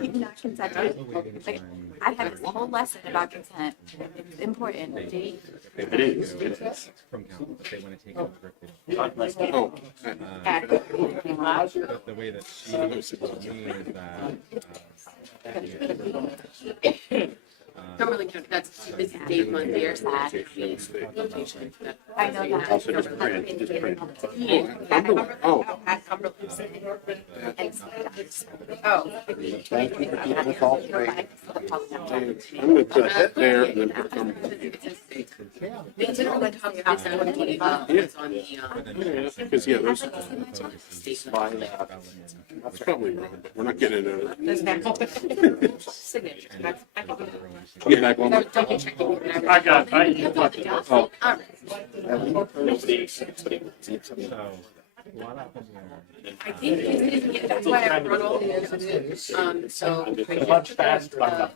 Even not consenting. Like, I had this whole lesson about consent. It's important. It is. From council, if they want to take it over, God bless you. Oh, but the way that she told me is that Cumberland County, it's Dave Monday sad. Location. I know that. also just print. Oh, At Cumberland. Oh. thank you for keeping us all straight. I'm gonna put that there and then put some. They literally talked about that when it's on the, Because, yeah, those, station. that's probably, we're not getting into it. Signature. Get back one. Double checking. I got it. Oh, so what happened here? I think that's why I brought all the as it is. So. Much faster.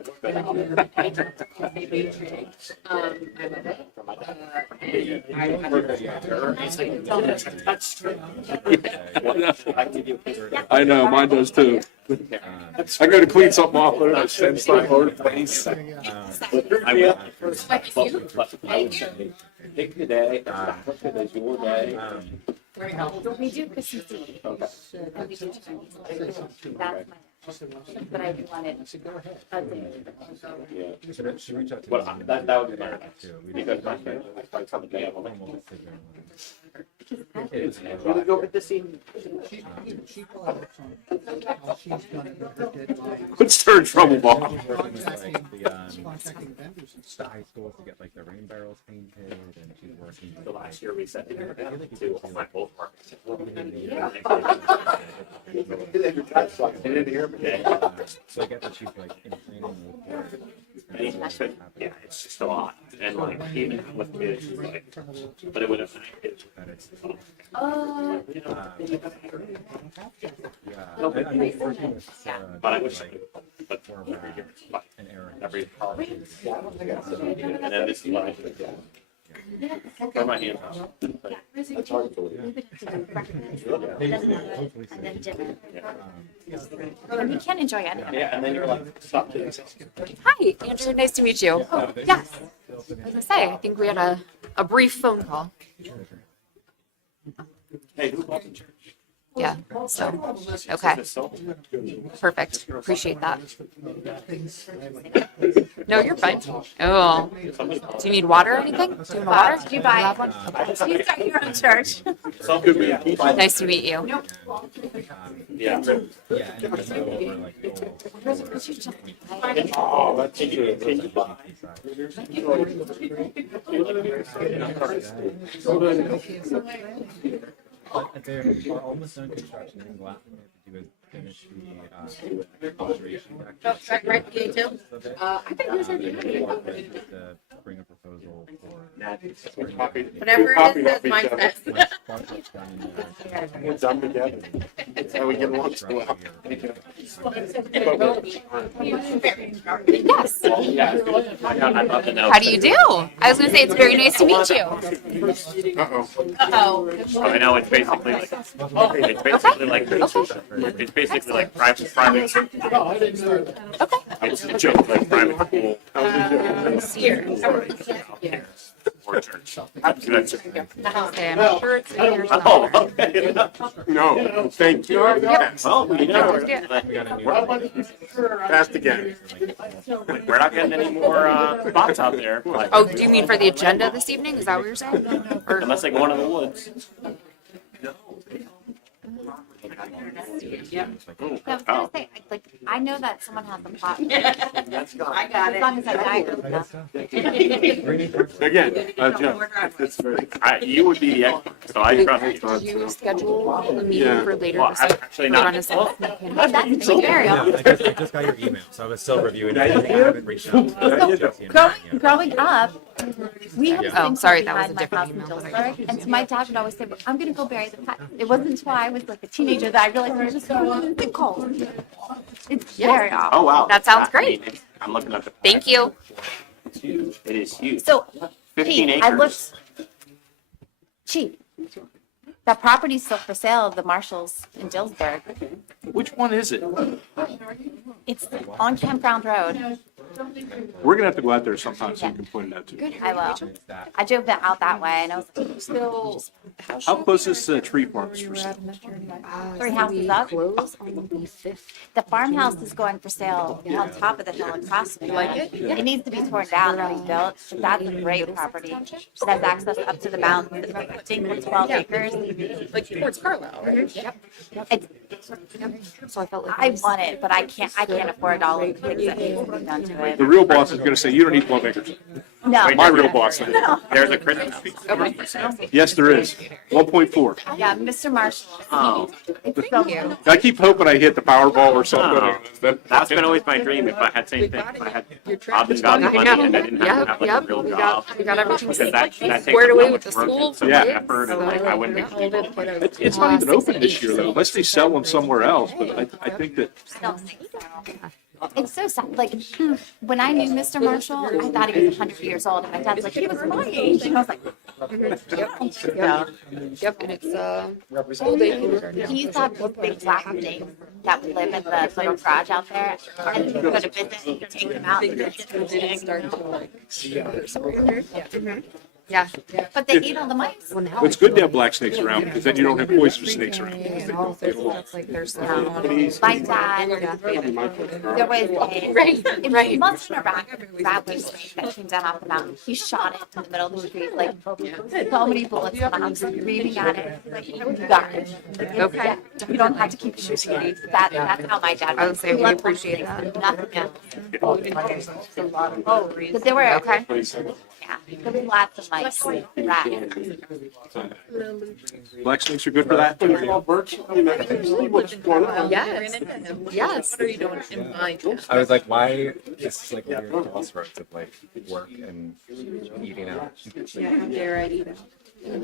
I know, mine does too. I go to clean something off, and it sends stuff over the place. Pick the day, look at it as your day. We do Christmas Eve. And we do Chinese. That's my. But I do want it a day. Should reach out to Well, me. that would be my advice. Too. We Because my family, I start coming down, I'm like, almost sit there and "Wanna go with the scene?" Let's turn trouble ball. working with like the high schools to get like the rain barrels painted, and she's working. The last year we set dinner down to my both markets. So I get that she's like in training with Yeah, it's just a lot. And like, even with kids, it's like, but it would have been that it's Oh. yeah. I mean, working with but I wish, but more of an error. every part. And then this is what I do. Where my hands are. And then dinner. And you can enjoy any of it. Yeah, and then you're like, stop doing this. Hi, Andrew. Nice to meet you. Oh, yes. I was gonna say, I think we had a brief phone call. Hey, who bought the church? Yeah. So, okay, Is it sold? perfect. Appreciate that. No, you're fine. Oh, do you need water or anything? Do you want water? Did you buy? have one? You start your own church. Nice to meet you. Yeah. Yeah, and then go over like the Oh, that's Can you buy? They're almost done construction. I think the last thing they have to do is finish the alteration back. Right, PA two? I think it was To bring a proposal for whatever it is, that's my best. once project's done in there. We're done together. That's how we get along so well. Yes. Yeah. I'd love to know. How do you do? I was gonna say it's very nice to meet you. Uh-oh. Uh-oh. I know it's basically like it's basically like private. It's a joke, like private school. Here. Or church. Okay, I'm sure it's in here Oh, somewhere. okay. No, thank you. Well, you know, Fast again. we're not getting any more spots out there. Like, Oh, do you mean for the agenda this evening? Is that what you're saying? Or unless they go one in the woods. Yeah. I was gonna say, like, I know that someone has a plot. I got As it. long as I diagram enough. Again, Jeff, it's very, You would be the expert, so I trust you. did you schedule a meeting Yeah. for later Well, this week? actually Put it not. on a set. Oh, that's a big area. I just got your email, so I was still reviewing it. I haven't reached out to Jesse. Growing up, we had the Oh, same sorry, thing that was a behind my different house in email. Dillsburg. And so my dad would always say, well, I'm going to go bury the pet. It wasn't until I was like a teenager that I realized there's just so cold. It's very awful. Oh, wow. That sounds great. I'm looking at the. Thank you. It's huge. It is huge. So, 15 Pete, I acres. looked. Chief, That property's still for sale, the Marshalls in Dillsburg. Which one is it? It's on Campground Road. We're gonna have to go out there sometime so you can point it out to. I will. I drove that out that way and I was like, So, How close is Tree Farms for sale? 3 houses up. close on the 5th. The farmhouse is going for sale on top of the hill across from like it. it? It needs to be torn down and rebuilt. But that's a great property. It has access up to the mountains. I think it's 12 acres. Like towards Carlisle, right? Yep. So I felt like I want it, but I can't afford all of the things that need to be done to it. The real boss is gonna say, you don't need 12 acres. No. My real boss. There's a Christmas tree for sale. Yes, there is. 1.4. Yeah, Mr. Marshall. Oh, Thank you. I keep hoping I hit the Powerball or something. that's been always my dream. If I had same thing, if I had jobs and got money and I didn't have to have like a real job. we got everything Because that takes squared so away much with the work school. and so much Yeah. effort and like I wouldn't make It's not even open this year though, unless they sell one somewhere else, but I think that, It's so sad. Like, when I knew Mr. Marshall, I thought he was 100 years old. And my dad's like, he was my age. And I was like, Yep, and it's old age. he used to have this big black thing that would live in the little garage out there. And he'd go to visit and he'd take them out. And It started to like or something. yeah. But they ate all the mice. it's good to have black snakes around because then you don't have poisonous snakes around. And all of this, that's like there's My dad, there was it was once in a rattler snake that came down off the mountain. He shot it in the middle of the street, like so many bullets went out. I'm screaming at it. Like, you got it. Okay. You don't have to keep shooting it. That's how my dad was. I would say we Loved appreciate that. nothing else. But they were okay. Yeah. There was lots of mice, rats. Black snakes are good for that. Yes. Yes. What are you doing in my I was like, why this is like a weird crossroads of like work and eating out. There, I eat it. I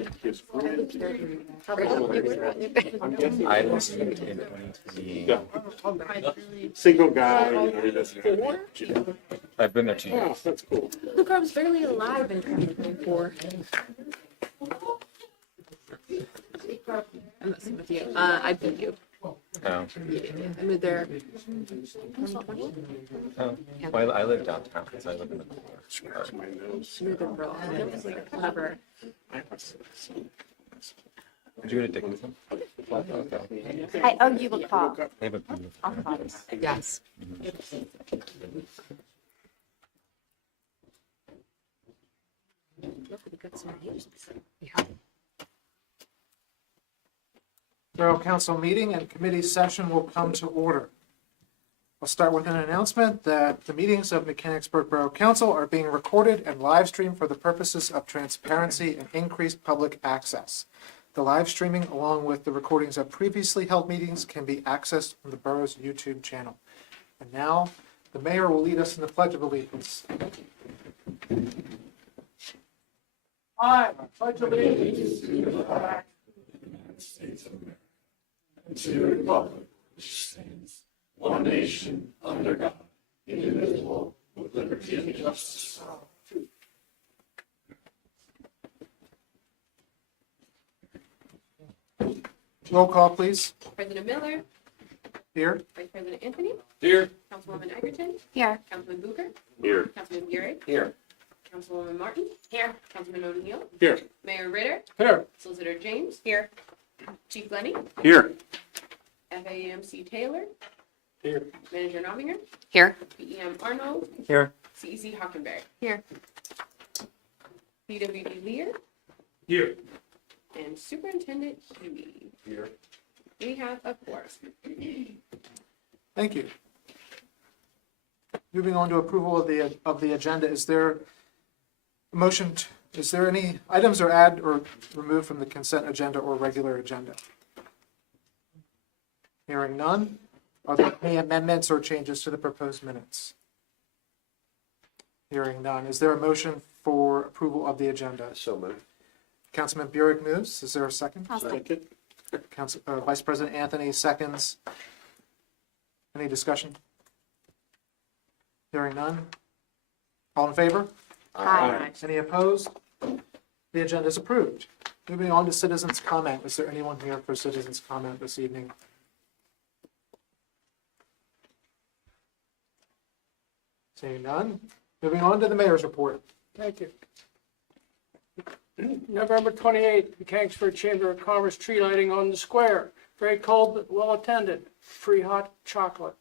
listened in 2020. Single guy. I've been there 2 years. That's cool. Look, I was barely alive in 2024. I'm messing with you. I beat you. Oh. Yeah. I moved there 2020. Oh. Well, I live downtown because I live in the core. Smooth and raw. And it was like clever. Did you go to Dickinson? Okay. I owe you a call. They have a beautiful. I'll call you. Yes. Look, we got some names. Yeah. Borough Council meeting and committee session will come to order. I'll start with an announcement that the meetings of Mechanicsburg Borough Council are being recorded and live streamed for the purposes of transparency and increased public access. The live streaming, along with the recordings of previously held meetings, can be accessed on the borough's YouTube channel. And now, the mayor will lead us in the Pledge of Allegiance. I pledge allegiance to the flag to the republic which stands one nation under God, indivisible, with liberty and justice for all. Roll call, please. President Miller, Here. Vice President Anthony, Here. Councilwoman Egerton, Here. Councilman Booker, Here. Councilman Bury, Here. Councilwoman Martin, here, Councilman O'Neill, Here. Mayor Ritter, Here. Solicitor James, here, Chief Lenny, Here. FAMC Taylor, Here. Manager Nominger, Here. PEM Arnold, Here. CEC Hockenberg, Here. PWD Lear, Here. and Superintendent Huey. Here. We have a quorum. Thank you. Moving on to approval of the agenda, is there a motion, is there any items or add or remove from the consent agenda or regular agenda? Hearing none, are there any amendments or changes to the proposed minutes? Hearing none, is there a motion for approval of the agenda? So moved. Councilman Burek moves, is there a second? I'll second. Vice President Anthony seconds. Any discussion? Hearing none. All in favor? Aye. Any opposed? The agenda is approved. Moving on to citizens' comment. Is there anyone here for citizens' comment this evening? Seeing none. Moving on to the mayor's report. Thank you. November 28th, the Kingsford Chamber of Commerce tree lighting on the square. Very cold but well attended. Free hot chocolate.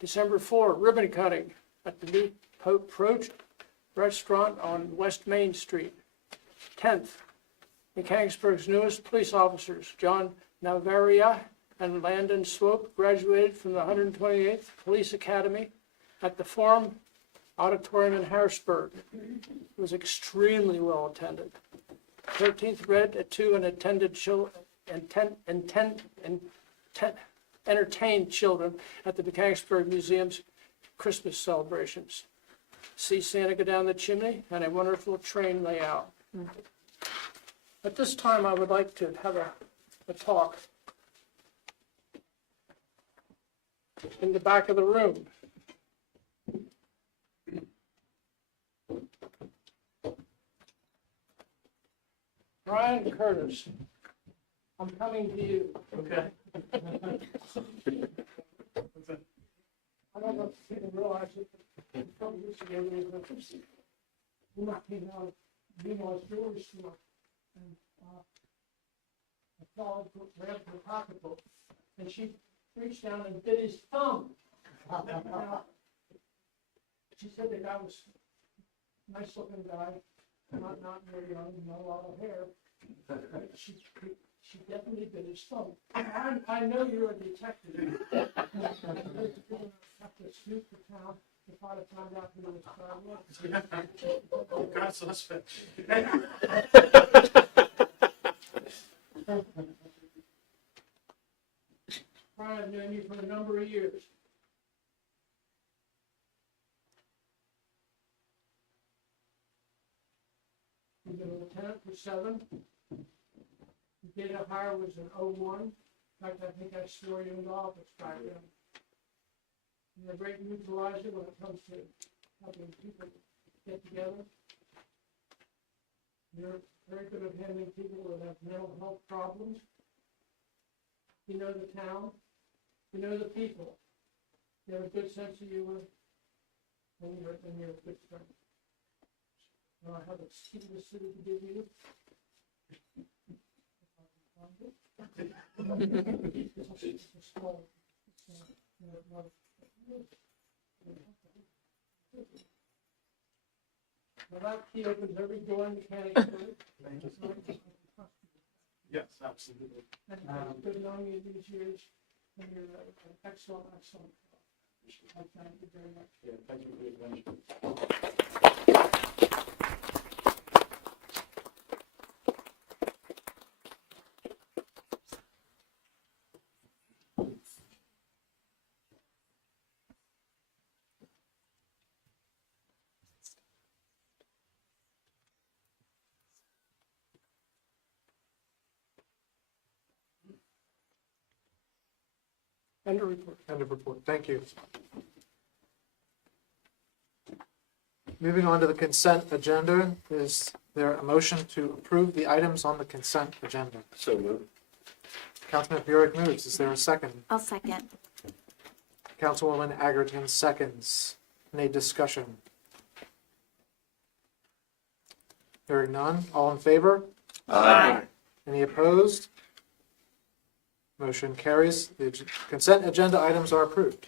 December 4, ribbon cutting at the new Pope Approach restaurant on West Main Street. 10th, Mechanicsburg's newest police officers, John Navaria and Landon Swope, graduated from the 128th Police Academy at the Forum Auditorium in Harrisburg. It was extremely well attended. 13th, read at 2 and attended entertained children at the Mechanicsburg Museum's Christmas celebrations. See Santa go down the chimney and a wonderful train layout. At this time, I would like to have a talk in the back of the room. Brian Curtis, I'm coming to you. Okay. I don't know if you realize it, but a couple weeks ago, there was a woman came out of Nimo's jewelry store, and I saw her grab her pocketbook, and she reached down and bit his thumb. She said the guy was a nice looking guy, not very young, not a lot of hair. She definitely bit his thumb. I know you're a detective. Have to snoop the town to try to find out who this guy was. Got suspect. Brian, I've known you for a number of years. You've been a lieutenant for 7. The date of hire was in 01. In fact, I think I swore you into office back then. You're a great neutralizer when it comes to helping people get together. You're very good at handling people that have mental health problems. You know the town. You know the people. You have a good sense of humor. And you're a good friend. I have a key to the city to give you. It's a small, well, that key opens every door in Mechanicsburg. Yes, absolutely. And it's good knowing you these years, and you're an excellent. I thank you very much. Yeah, thank you for the attention. End of report. End of report. Thank you. Moving on to the consent agenda, is there a motion to approve the items on the consent agenda? So moved. Councilman Burek moves. Is there a second? I'll second. Councilwoman Agerton seconds. Any discussion? Hearing none. All in favor? Aye. Any opposed? Motion carries. The consent agenda items are approved.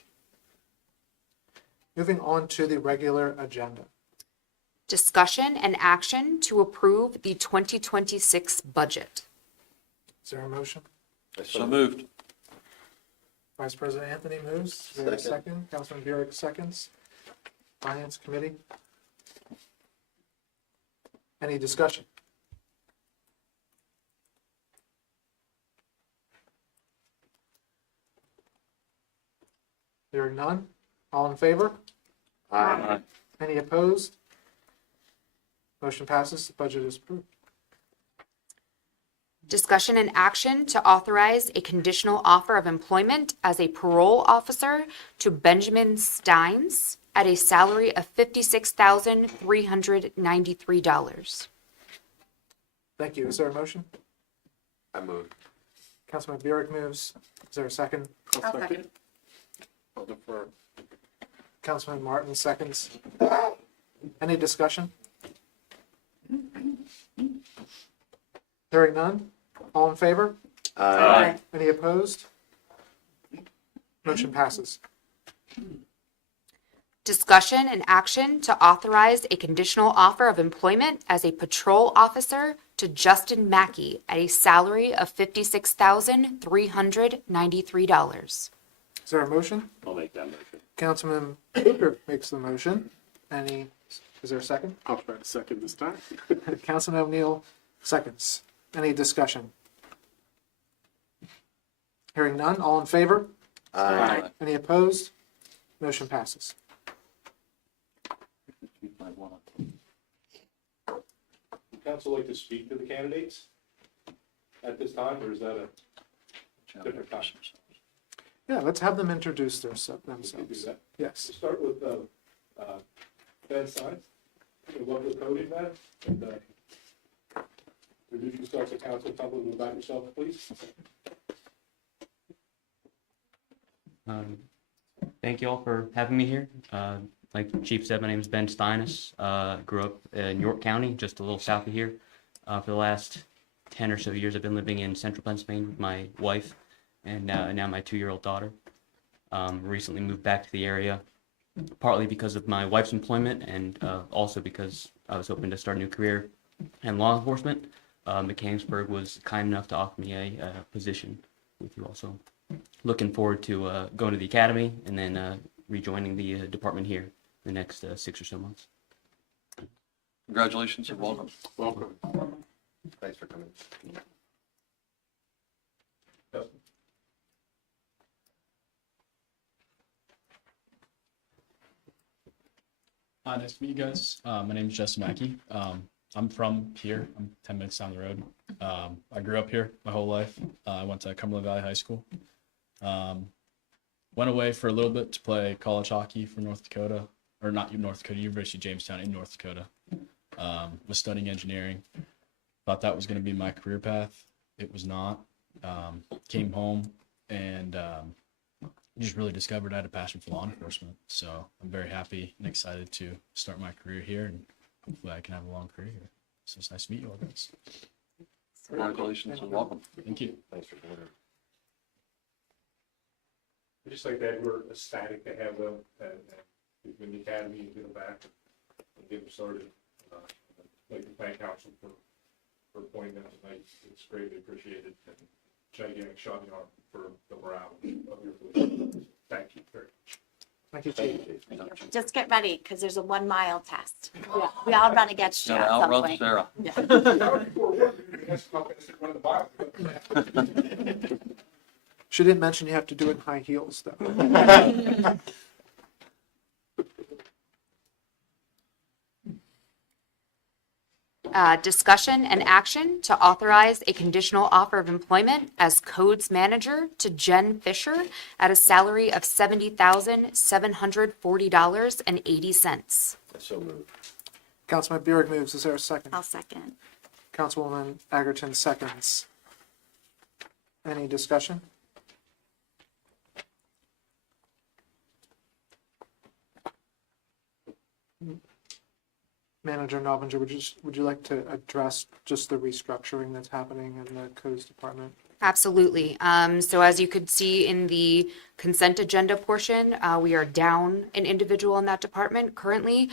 Moving on to the regular agenda. Discussion and action to approve the 2026 budget. Is there a motion? So moved. Vice President Anthony moves. Is there a second? Councilman Burek seconds. Finance Committee. Any discussion? Hearing none. All in favor? Aye. Any opposed? Motion passes. The budget is approved. Discussion and action to authorize a conditional offer of employment as a parole officer to Benjamin Steins at a salary of $56,393. Thank you. Is there a motion? I move. Councilman Burek moves. Is there a second? I'll second. I'll defer. Councilman Martin seconds. Any discussion? Hearing none. All in favor? Aye. Any opposed? Motion passes. Discussion and action to authorize a conditional offer of employment as a patrol officer to Justin Mackey at a salary of $56,393. Is there a motion? I'll make that motion. Councilman Booker makes the motion. Is there a second? I'll try to second this time. Councilman O'Neill seconds. Any discussion? Hearing none. All in favor? Aye. Any opposed? Motion passes. Would council like to speak to the candidates at this time, or is that a different time? Yeah, let's have them introduce We can do themselves. that. Yes. We'll start with Ben Stein. Welcome to the podium, Ben. And, introduce yourself to council. Tell them about yourself, please. Thank you all for having me here. Like the Chief said, my name is Ben Steinis. Grew up in York County, just a little south of here. For the last 10 or so years, I've been living in central Pennsylvania with my wife and now my 2-year-old daughter. Recently moved back to the area, partly because of my wife's employment and also because I was hoping to start a new career in law enforcement. Mechanicsburg was kind enough to offer me a position with you also. Looking forward to going to the academy and then rejoining the department here in the next 6 or so months. Congratulations and welcome. Welcome. Thanks for coming. Nice to meet you guys. My name is Justin Mackey. I'm from here. I'm 10 minutes down the road. I grew up here my whole life. I went to Cumberland Valley High School. Went away for a little bit to play college hockey for North Dakota, or not North Dakota, University of Jamestown in North Dakota. Was studying engineering. Thought that was going to be my career path. It was not. Came home and just really discovered I had a passion for law enforcement. So I'm very happy and excited to start my career here, and hopefully I can have a long career here. So it's nice to meet you all guys. Congratulations and welcome. Thank you. Thanks for coming. Just like that, we're ecstatic to have them and in the academy and get them back and get them started. Like to thank council for appointing them tonight. It's greatly appreciated, and gigantic shot in the arm for the morale of your police. Thank you very much. Thank you, Chief. Just get ready, because there's a 1 mile test. We all run against you Gotta at some outrun point. Sarah. She didn't mention you have to do it in high heels, though. Discussion and action to authorize a conditional offer of employment as codes manager to Jen Fisher at a salary of $70,740.80. So moved. Councilman Burek moves. Is there a second? I'll second. Councilwoman Agerton seconds. Any discussion? Manager Novinger, would you like to address just the restructuring that's happening in the codes department? Absolutely. So as you could see in the consent agenda portion, we are down an individual in that department currently.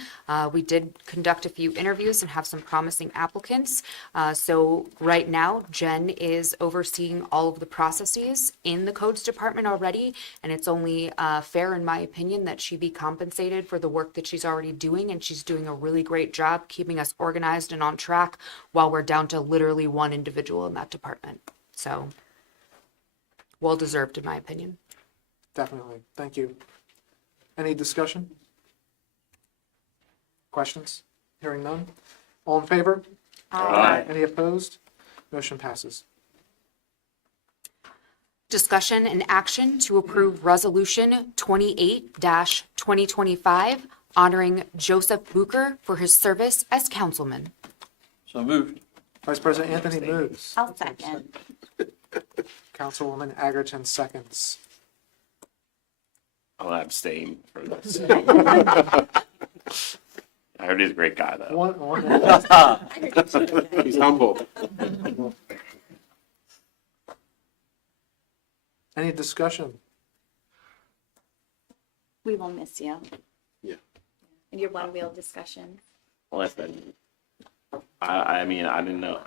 We did conduct a few interviews and have some promising applicants. So right now, Jen is overseeing all of the processes in the codes department already, and it's only fair, in my opinion, that she be compensated for the work that she's already doing, and she's doing a really great job keeping us organized and on track while we're down to literally one individual in that department. So, well deserved, in my opinion. Definitely. Thank you. Any discussion? Questions? Hearing none. All in favor? Aye. Any opposed? Motion passes. Discussion and action to approve Resolution 28-2025 honoring Joseph Bucher for his service as councilman. So moved. Vice President Anthony moves. I'll second. Councilwoman Agerton seconds. I'm gonna abstain for this. I heard he's a great guy, though. He's humble. Any discussion? We will miss you. Yeah. And your one-wheel discussion. Well, that's been. I mean, I didn't know.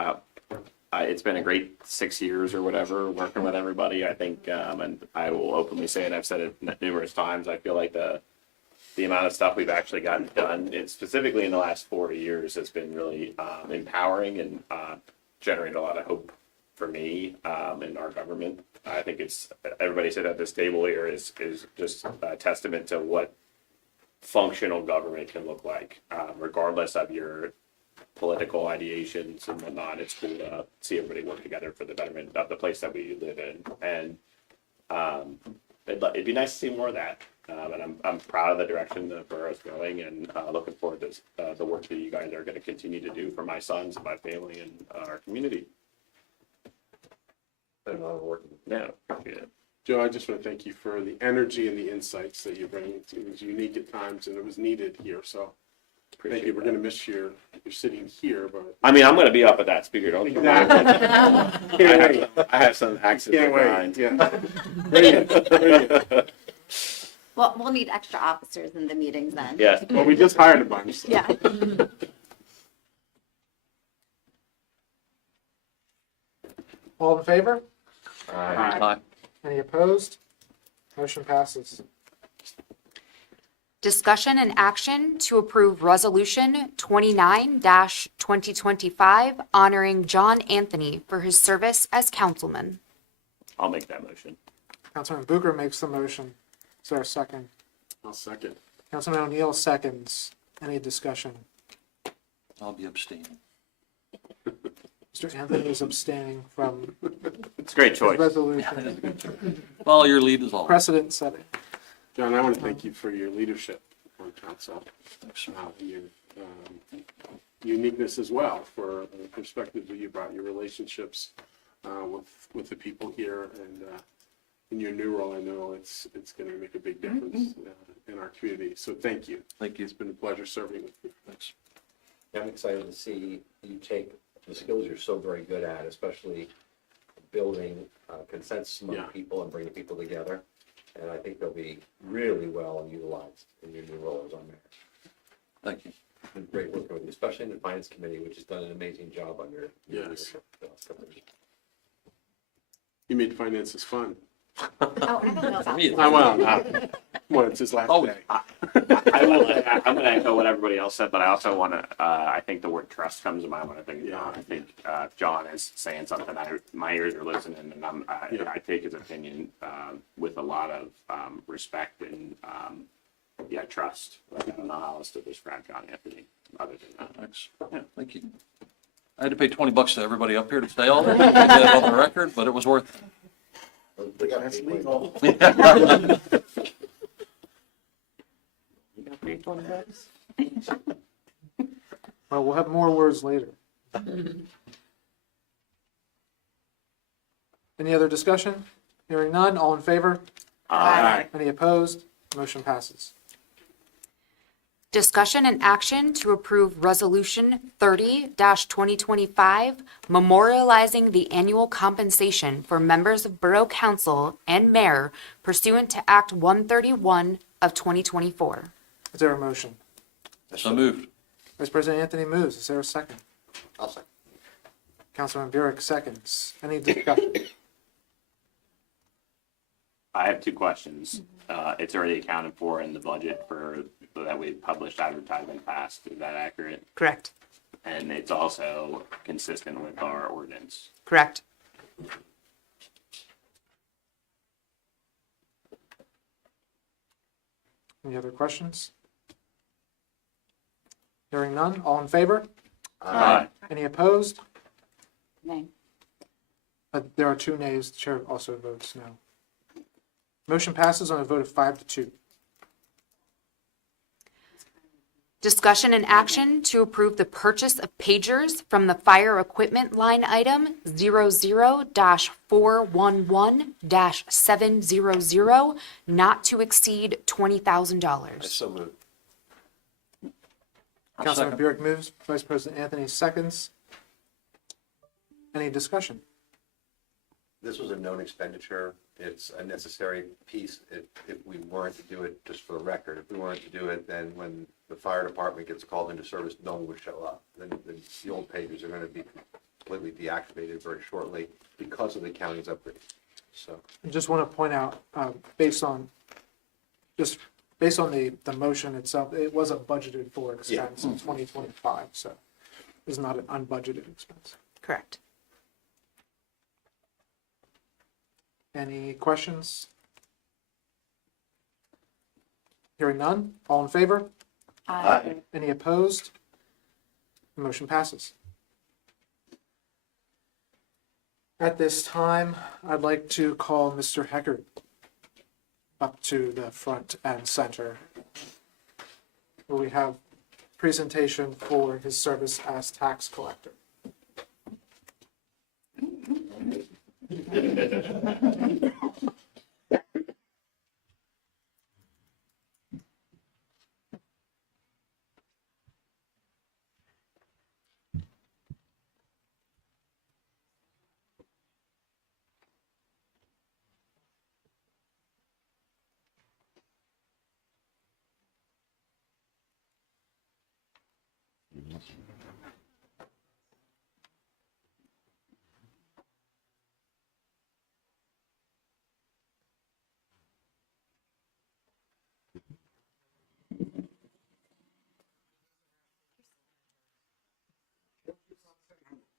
It's been a great 6 years or whatever working with everybody. I think, and I will openly say it. I've said it numerous times. I feel like the amount of stuff we've actually gotten done, specifically in the last 4 years, has been really empowering and generated a lot of hope for me in our government. I think it's everybody said at this table here is just a testament to what functional government can look like, regardless of your political ideations and whatnot. It's cool to see everybody work together for the betterment of the place that we live in, and it'd be nice to see more of that. And I'm proud of the direction the borough is going, and looking forward to the work that you guys are going to continue to do for my sons and my family and our community. Yeah, appreciate it. Joe, I just want to thank you for the energy and the insights that you bring. It was unique at times and it was needed here, so thank you. We're going to miss your sitting here, but. I mean, I'm going to be up at that speaker. Don't you worry. Exactly. I have some access to Can't grind. wait, yeah. Brilliant. Well, we'll need extra officers in the meetings then. Yes. Well, we just hired a bunch. So. Yeah. All in favor? Aye. Any opposed? Motion passes. Discussion and action to approve Resolution 29-2025 honoring John Anthony for his service as councilman. I'll make that motion. Councilman Booker makes the motion. Is there a second? I'll second. Councilman O'Neill seconds. Any discussion? I'll be abstaining. Mr. Anthony is abstaining from It's a great his choice. resolution. Well, your lead is all. Precedent setting. John, I want to thank you for your leadership on council. Your uniqueness as well for the perspective that you brought, your relationships with the people here, and in your new role, I know it's going to make a big difference in our community. So thank you. Thank you. It's been a pleasure serving with you. Thanks. I'm excited to see you take the skills you're so very good at, especially building consensus among people and bringing people together. And I think they'll be really well utilized in your new role as our mayor. Thank you. It's been great working with you, especially in the finance committee, which has done an amazing job under your leadership the last couple of years. You made finances fun. Oh, I don't know about that. Well, it's his last day. I'm going to echo what everybody else said, but I also want to, I think the word trust comes to mind when I think of John. I think John is saying something, my ears are listening, and I take his opinion with a lot of respect and, trust. Like, I don't know how else to describe John Anthony other than that. Thanks. Yeah, thank you. I had to pay $20 to everybody up here to stay all day. I did that on the record, but it was worth it. That's legal. Well, we'll have more words later. Any other discussion? Hearing none, all in favor? Aye. Any opposed? Motion passes. Discussion and action to approve Resolution 30-2025 memorializing the annual compensation for members of Borough Council and Mayor pursuant to Act 131 of 2024. Is there a motion? So moved. Vice President Anthony moves. Is there a second? I'll second. Councilman Burek seconds. Any discussion? I have two questions. It's already accounted for in the budget that we published advertisement passed. Is that accurate? Correct. And it's also consistent with our ordinance. Correct. Any other questions? Hearing none, all in favor? Aye. Any opposed? Nay. There are 2 nays. The chair also votes no. Motion passes on a vote of 5-2. Discussion and action to approve the purchase of pagers from the fire equipment line item 00-411-700, not to exceed $20,000. So moved. Councilman Burek moves, Vice President Anthony seconds. Any discussion? This was a known expenditure. It's a necessary piece if we weren't to do it, just for the record. If we weren't to do it, then when the fire department gets called into service, no one would show up. Then the old pagers are going to be completely deactivated very shortly because of the county's upgrade. So, I just want to point out, based on the motion itself, it wasn't budgeted for expense in 2025, so it's not an unbudgeted expense. Correct. Any questions? Hearing none, all in favor? Aye. Any opposed? The motion passes. At this time, I'd like to call Mr. Heckard up to the front and center, where we have presentation for his service as tax collector.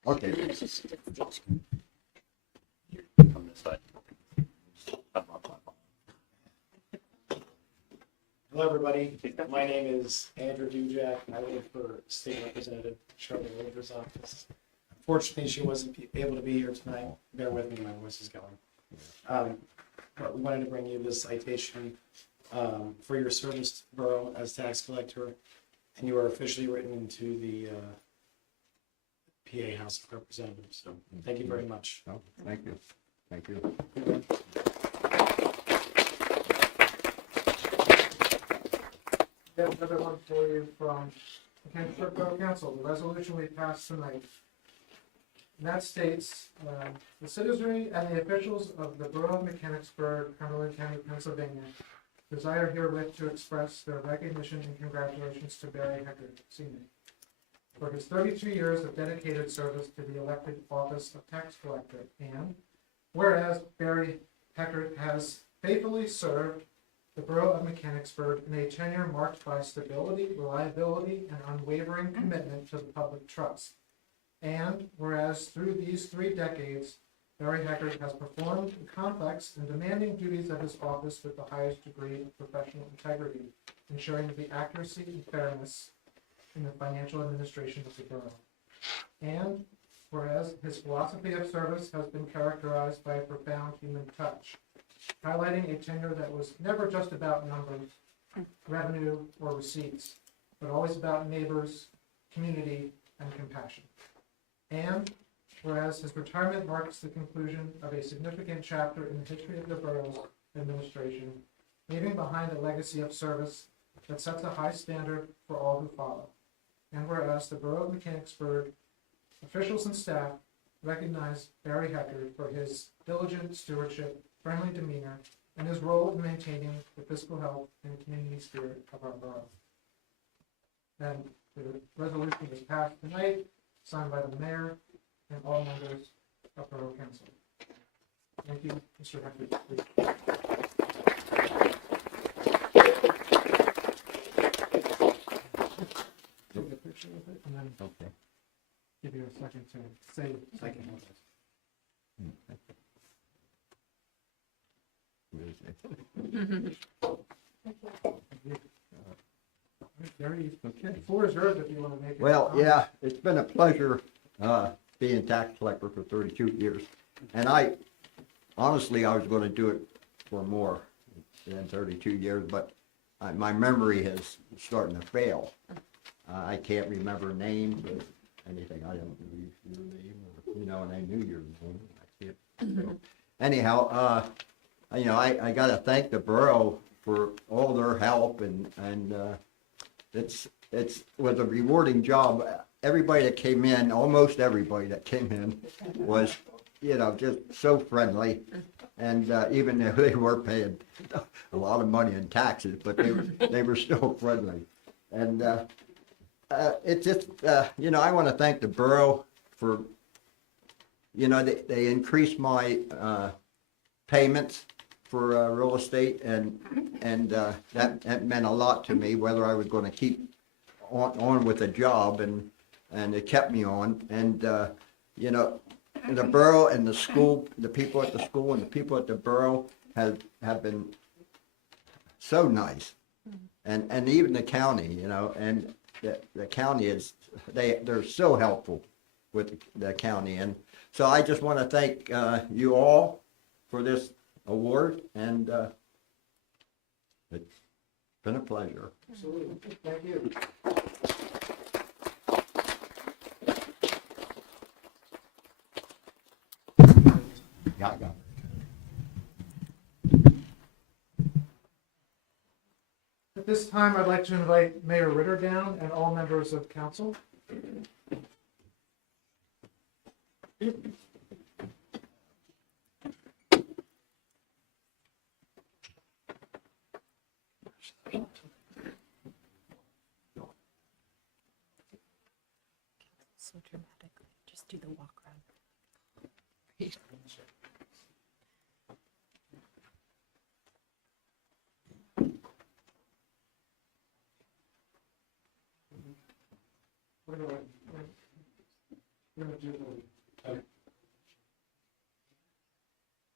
Okay. On this side. Hello, everybody. My name is Andrew Dujak. I work for State Representative Charlotte Wilder's office. Unfortunately, she wasn't able to be here tonight. Bear with me, my voice is going. But we wanted to bring you this citation for your service, Borough, as tax collector, and you are officially written into the PA House of Representatives. So thank you very much. Oh, thank you. Thank you. We have another one for you from the Mechanicsburg Borough Council, the resolution we passed tonight. And that states, the citizenry and the officials of the Borough of Mechanicsburg, Cumberland County, Pennsylvania, desire herewith to express their recognition and congratulations to Barry Heckard, Sr. for his 32 years of dedicated service to the elected office of tax collector. And whereas Barry Heckard has faithfully served the Borough of Mechanicsburg in a tenure marked by stability, reliability, and unwavering commitment to the public trust. And whereas through these 3 decades, Barry Heckard has performed the complex and demanding duties of his office with the highest degree of professional integrity, ensuring the accuracy and fairness in the financial administration of the borough. And whereas his philosophy of service has been characterized by a profound human touch, highlighting a tenure that was never just about numbers, revenue, or receipts, but always about neighbors, community, and compassion. And whereas his retirement marks the conclusion of a significant chapter in the history of the borough's administration, leaving behind a legacy of service that sets a high standard for all who follow. And whereas the Borough of Mechanicsburg officials and staff recognize Barry Heckard for his diligent stewardship, friendly demeanor, and his role in maintaining the fiscal health and community spirit of our borough. And the resolution was passed tonight, signed by the mayor and all members of Borough Council. Thank you, Mr. Heckard. Take a picture with it and then give you a second to say second. Gary, the floor is yours if you want to make it. Well, yeah, it's been a pleasure being tax collector for 32 years. And honestly, I was going to do it for more than 32 years, but my memory is starting to fail. I can't remember names or anything. I don't know your name, or, and I knew your name. I can't. So, anyhow, I got to thank the borough for all their help, and it's was a rewarding job. Everybody that came in, almost everybody that came in, was just so friendly, and even though they were paying a lot of money in taxes, but they were still friendly, and it just I want to thank the borough for they increased my payments for real estate, and that meant a lot to me, whether I was going to keep on with the job, and it kept me on, and the borough and the school, the people at the school and the people at the borough have been so nice, and even the county, and the county they're so helpful with the county, and so I just want to thank you all for this award, and it's been a pleasure. Absolutely. Thank you. Yeah, I got it. At this time, I'd like to invite Mayor Ritter down and all members of council. So dramatic. Just do the walk around. We're gonna do the.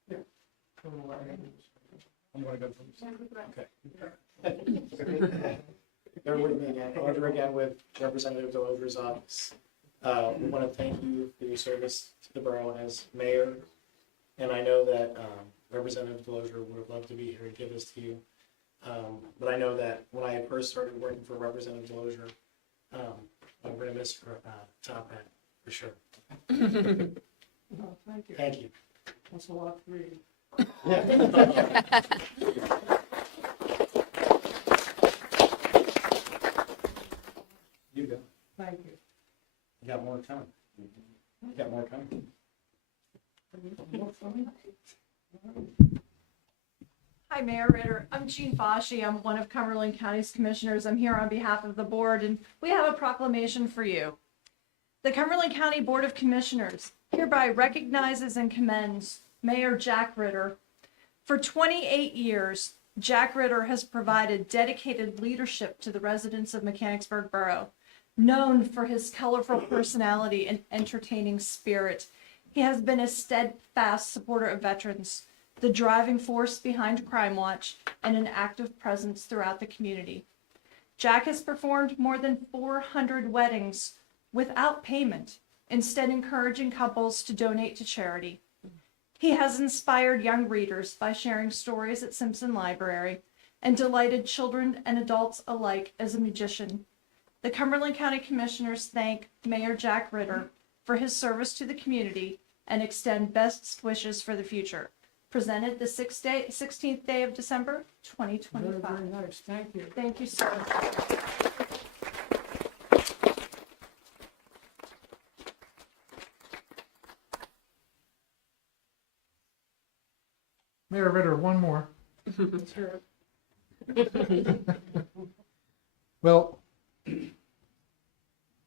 Yeah. I'm gonna go first. Okay. Bear with me again. Andrew again with Representative Delover's office. We want to thank you for your service to the borough as mayor. And I know that Representative Delover would have loved to be here to give this to you. But I know that when I first started working for Representative Delover, I'm going to miss her top hat for sure. Oh, thank you. Thank you. That's a lot to read. You go. Thank you. You got more time. You got more time. Hi, Mayor Ritter. I'm Jean Foschi. I'm one of Cumberland County's commissioners. I'm here on behalf of the board, and we have a proclamation for you. The Cumberland County Board of Commissioners hereby recognizes and commends Mayor Jack Ritter. For 28 years, Jack Ritter has provided dedicated leadership to the residents of Mechanicsburg Borough. Known for his colorful personality and entertaining spirit, he has been a steadfast supporter of veterans, the driving force behind Crime Watch, and an active presence throughout the community. Jack has performed more than 400 weddings without payment, instead encouraging couples to donate to charity. He has inspired young readers by sharing stories at Simpson Library and delighted children and adults alike as a magician. The Cumberland County Commissioners thank Mayor Jack Ritter for his service to the community and extend best wishes for the future. Presented the 16th day of December, 2025. Very, very nice. Thank you. Thank you, sir. Mayor Ritter, one more. Let's hear it. Well,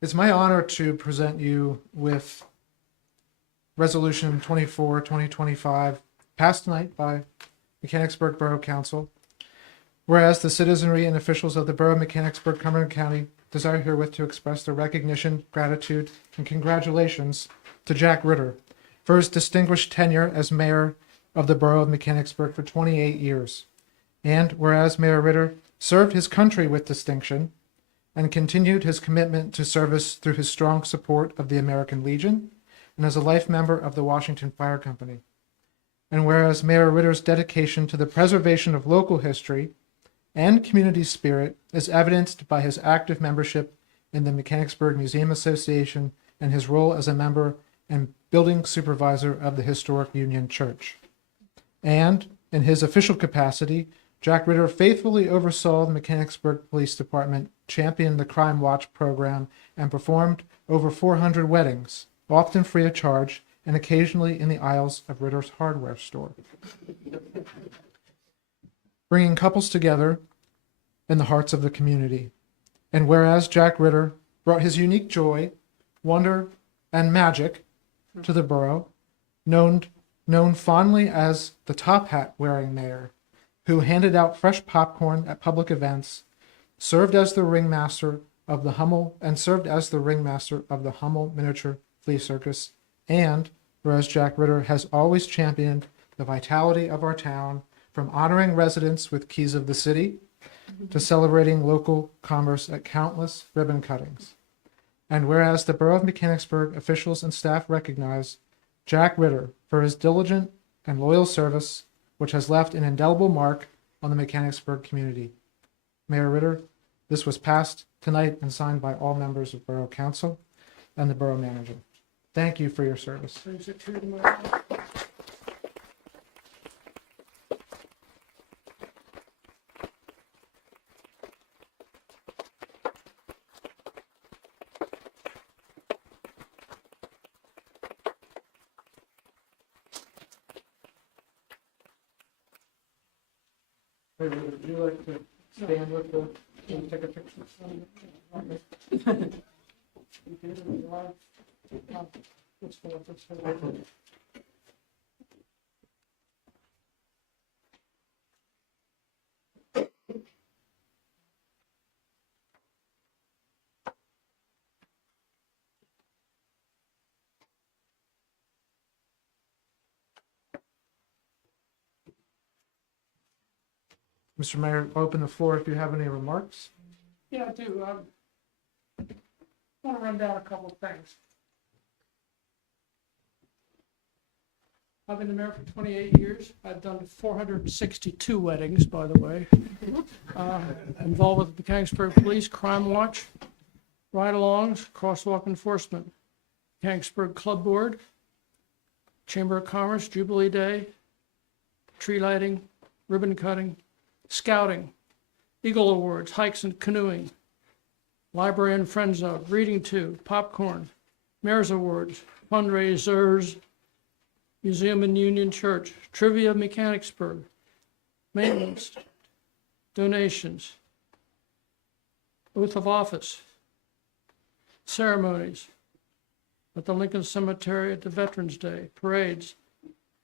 it's my honor to present you with Resolution 24, 2025, passed tonight by Mechanicsburg Borough Council. Whereas the citizenry and officials of the Borough of Mechanicsburg, Cumberland County desire herewith to express their recognition, gratitude, and congratulations to Jack Ritter for his distinguished tenure as mayor of the Borough of Mechanicsburg for 28 years. And whereas Mayor Ritter served his country with distinction and continued his commitment to service through his strong support of the American Legion and as a life member of the Washington Fire Company. And whereas Mayor Ritter's dedication to the preservation of local history and community spirit is evidenced by his active membership in the Mechanicsburg Museum Association and his role as a member and building supervisor of the Historic Union Church. And in his official capacity, Jack Ritter faithfully oversaw the Mechanicsburg Police Department, championed the Crime Watch program, and performed over 400 weddings, often free of charge, and occasionally in the aisles of Ritter's hardware store, bringing couples together in the hearts of the community. And whereas Jack Ritter brought his unique joy, wonder, and magic to the borough, known fondly as the top hat wearing mayor, who handed out fresh popcorn at public events, served as the ringmaster of the Hummel Miniature Flea Circus, and whereas Jack Ritter has always championed the vitality of our town, from honoring residents with keys of the city to celebrating local commerce at countless ribbon cuttings. And whereas the Borough of Mechanicsburg officials and staff recognize Jack Ritter for his diligent and loyal service, which has left an indelible mark on the Mechanicsburg community. Mayor Ritter, this was passed tonight and signed by all members of Borough Council and the Borough Manager. Thank you for your service. Brings it here to my- Would you like to stand with the, and take a picture? Mr. Mayor, open the floor if you have any remarks. Yeah, I do. I want to run down a couple of things. I've been the mayor for 28 years. I've done 462 weddings, by the way. Involved with the Mechanicsburg Police, Crime Watch, ride-alongs, crosswalk enforcement, Mechanicsburg Club Board, Chamber of Commerce, Jubilee Day, tree lighting, ribbon cutting, scouting, Eagle Awards, hikes and canoeing, library and friend zone, reading to, popcorn, mayor's awards, fundraisers, museum and Union Church, trivia of Mechanicsburg, maintenance, donations, oath of office, ceremonies at the Lincoln Cemetery at the Veterans Day, parades,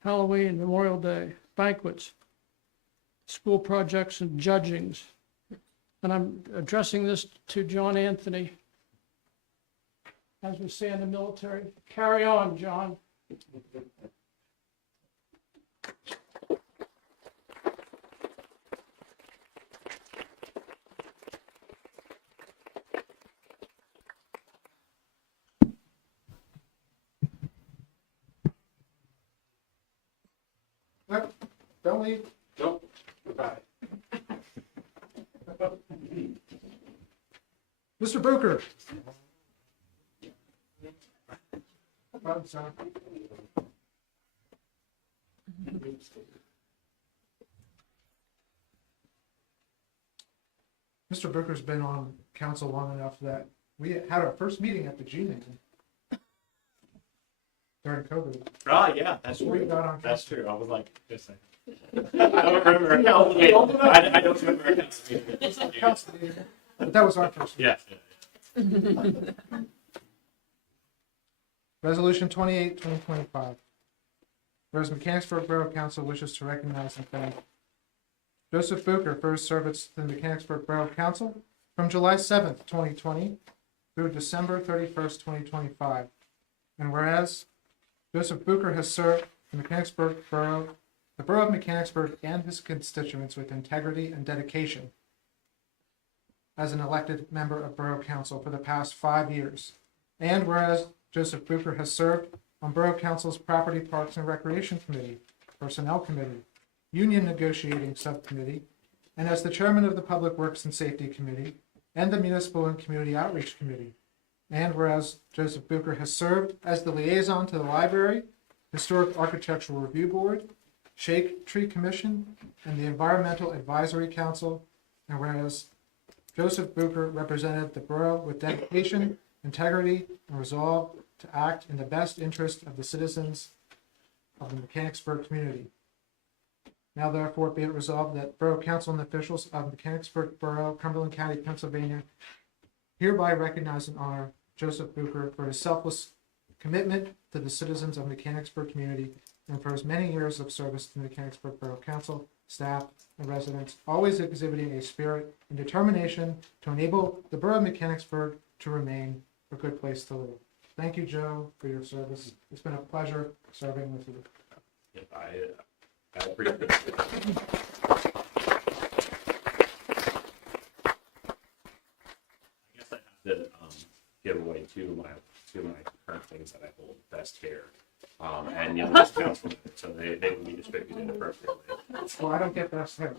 Halloween, Memorial Day, banquets, school projects and judgings. And I'm addressing this to John Anthony. As we say in the military, carry on, John. Nope, don't leave. Nope. Goodbye. Mr. Booker. I'm sorry. Mr. Booker's been on council long enough that we had our first meeting at the G-Man during COVID. Oh, yeah, that's We true. got on That's true. I was like, just saying. I don't remember a council meeting. I don't remember a council meeting. council meeting, but that was our first. Yeah. Resolution 28, 2025. Whereas Mechanicsburg Borough Council wishes to recognize and thank Joseph Booker for his service to the Mechanicsburg Borough Council from July 7th, 2020 through December 31st, 2025. And whereas Joseph Booker has served the Mechanicsburg Borough, the Borough of Mechanicsburg and his constituents with integrity and dedication as an elected member of Borough Council for the past 5 years. And whereas Joseph Booker has served on Borough Council's Property, Parks, and Recreation Committee, Personnel Committee, Union Negotiating Subcommittee, and as the chairman of the Public Works and Safety Committee, and the Municipal and Community Outreach Committee. And whereas Joseph Bucher has served as the liaison to the Library, Historic Architectural Review Board, Shade Tree Commission, and the Environmental Advisory Council, and whereas Joseph Bucher represented the borough with dedication, integrity, and resolve to act in the best interest of the citizens of the Mechanicsburg community. Now therefore be it resolved that Borough Council and officials of Mechanicsburg Borough, Cumberland County, Pennsylvania, hereby recognize and honor Joseph Bucher for his selfless commitment to the citizens of the Mechanicsburg community and for his many years of service to the Mechanicsburg Borough Council, staff, and residents, always exhibiting a spirit and determination to enable the Borough of Mechanicsburg to remain a good place to live. Thank you, Joe, for your service. It's been a pleasure serving with you. I appreciate it. I guess I have to give away two of my current things that I hold best care. And this council, so they will be distributed appropriately. Well, I don't get that hair.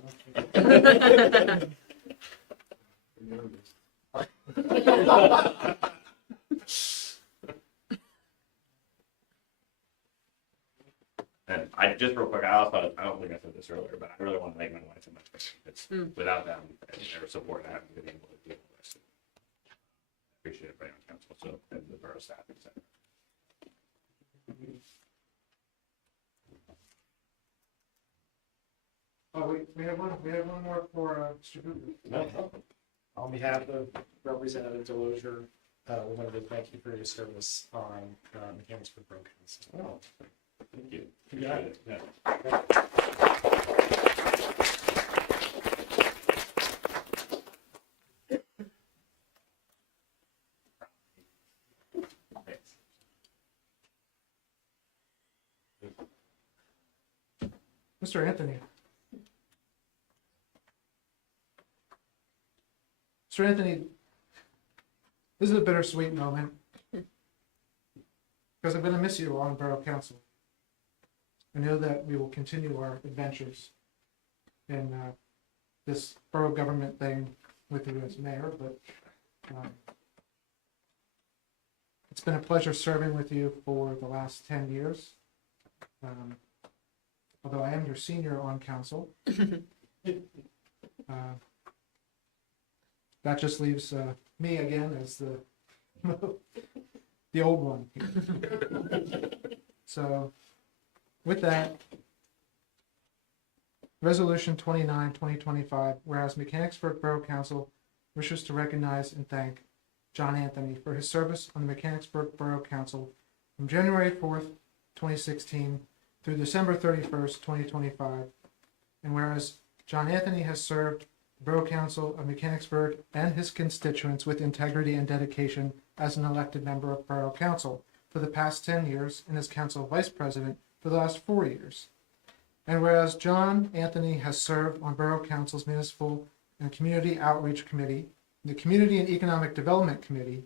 And I just real quick, I don't think I said this earlier, but I really want to thank my wife and my parents. It's without them and their support, I haven't been able to do all this. I appreciate it, on council, so and the borough staff, etc. Oh, we have one more for Mr. Bucher. On behalf of Representative Delosier, we wanted to thank you for your service on Mechanicsburg Borough Council. Oh, thank you. Yeah. Appreciate it. Yeah. Mr. Anthony. Mr. Anthony, this is a bittersweet moment because I'm going to miss you on Borough Council. I know that we will continue our adventures in this borough government thing with you as mayor, but it's been a pleasure serving with you for the last 10 years. Although I am your senior on council. That just leaves me again as the old one here. So with that, Resolution 29, 2025, whereas Mechanicsburg Borough Council wishes to recognize and thank John Anthony for his service on the Mechanicsburg Borough Council from January 4th, 2016 through December 31st, 2025. And whereas John Anthony has served the Borough Council of Mechanicsburg and his constituents with integrity and dedication as an elected member of Borough Council for the past 10 years and as Council Vice President for the last 4 years. And whereas John Anthony has served on Borough Council's Municipal and Community Outreach Committee, the Community and Economic Development Committee,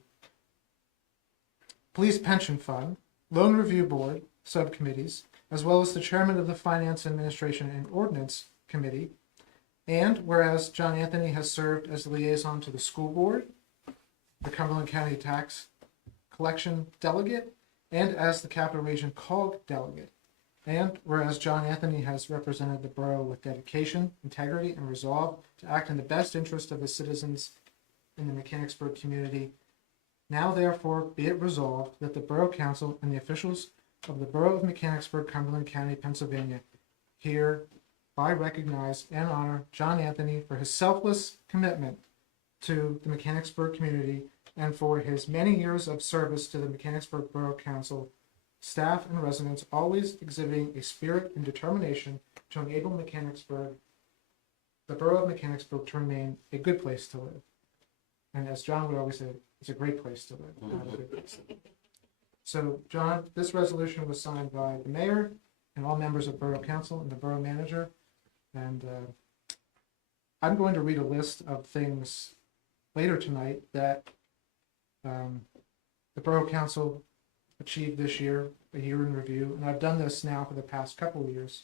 Police Pension Fund, Loan Review Board, subcommittees, as well as the chairman of the Finance Administration and Ordinance Committee. And whereas John Anthony has served as the liaison to the school board, the Cumberland County Tax Collection Delegate, and as the Capital Region COG Delegate. And whereas John Anthony has represented the borough with dedication, integrity, and resolve to act in the best interest of the citizens in the Mechanicsburg community, now therefore be it resolved that the Borough Council and the officials of the Borough of Mechanicsburg, Cumberland County, Pennsylvania, hereby recognize and honor John Anthony for his selfless commitment to the Mechanicsburg community and for his many years of service to the Mechanicsburg Borough Council, staff, and residents, always exhibiting a spirit and determination to enable Mechanicsburg, the Borough of Mechanicsburg, to remain a good place to live. And as John would always say, it's a great place to live, not a good place to live. So, John, this resolution was signed by the mayor and all members of Borough Council and the borough manager. And I'm going to read a list of things later tonight that the Borough Council achieved this year, a year in review. And I've done this now for the past couple of years.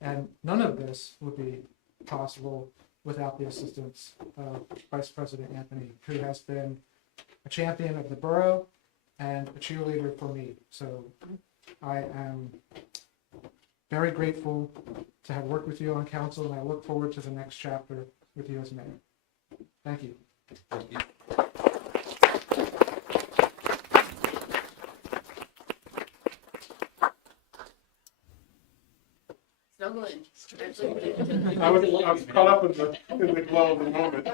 And none of this would be possible without the assistance of Vice President Anthony, who has been a champion of the borough and a cheerleader for me. So I am very grateful to have worked with you on council, and I look forward to the next chapter with you as mayor. Thank you. Thank you. Snuggle in. I was caught up in the glow of the moment.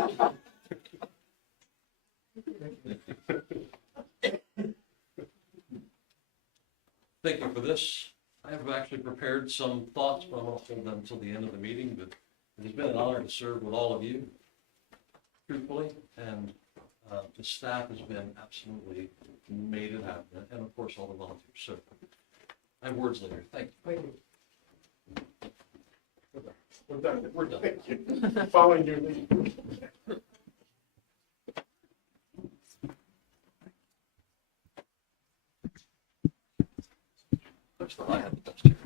Thank you for this. I have actually prepared some thoughts, but I'm going to hold them until the end of the meeting. But it has been an honor to serve with all of you, truthfully, and the staff has been absolutely made it happen, and of course all the volunteers. So I have words later. Thank you. Thank you. We're done. We're done. Thank you. Following your lead. I have the best here.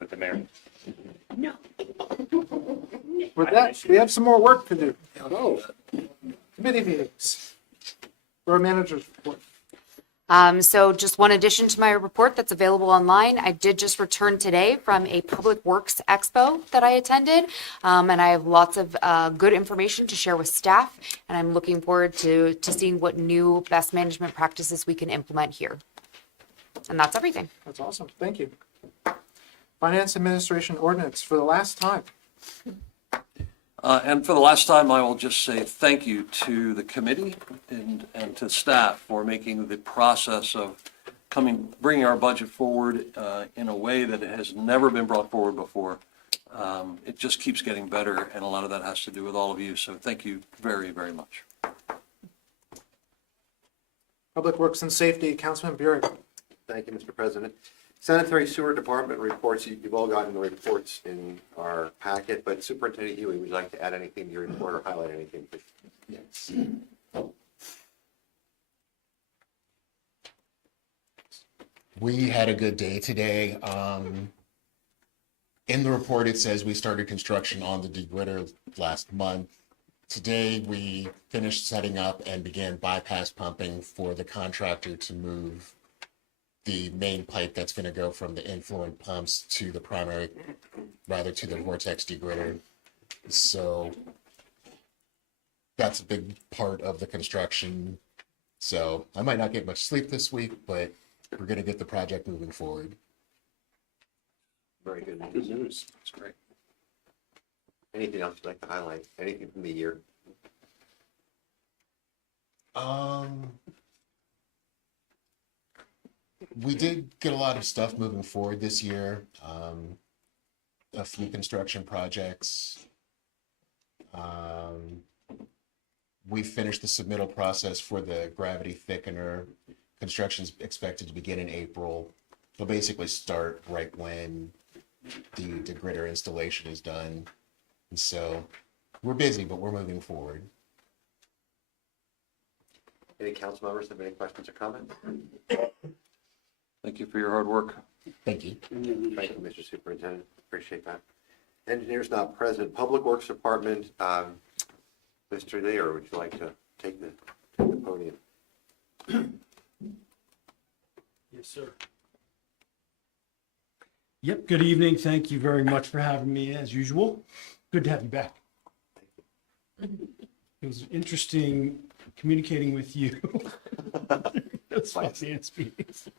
With the mayor. With that, we have some more work to do. Committee meetings. Borough manager's report. So just one addition to my report that's available online. I did just return today from a Public Works Expo that I attended. And I have lots of good information to share with staff. And I'm looking forward to seeing what new best management practices we can implement here. And that's everything. That's awesome. Thank you. Finance Administration Ordinance for the last time. And for the last time, I will just say thank you to the committee and to staff for making the process of bringing our budget forward in a way that it has never been brought forward before. It just keeps getting better, and a lot of that has to do with all of you. So thank you very, very much. Public Works and Safety, Councilman Burek. Thank you, Mr. President. Sanitary Sewer Department reports, you've all gotten the reports in our packet, but Superintendent Huey, would you like to add anything to your report or highlight anything? Yes. We had a good day today. In the report, it says we started construction on the degritter last month. Today, we finished setting up and began bypass pumping for the contractor to move the main pipe that's going to go from the influent pumps to the primary, rather to the vortex degritter. So that's a big part of the construction. So I might not get much sleep this week, but we're going to get the project moving forward. Very good news. Good news. That's great. Anything else you'd like to highlight? Anything from the year? We did get a lot of stuff moving forward this year. A few construction projects. We finished the submittal process for the gravity thickener. Construction's expected to begin in April. They'll basically start right when the degritter installation is done. And so we're busy, but we're moving forward. Any council members have any questions or comments? Thank you for your hard work. Thank you. Thank you, Mr. Superintendent. Appreciate that. Engineers not present. Public Works Department, Mr. Lear, would you like to take the podium? Yes, sir. Yep, good evening. Thank you very much for having me as usual. Good to have you back. It was interesting communicating with you. Those finance meetings.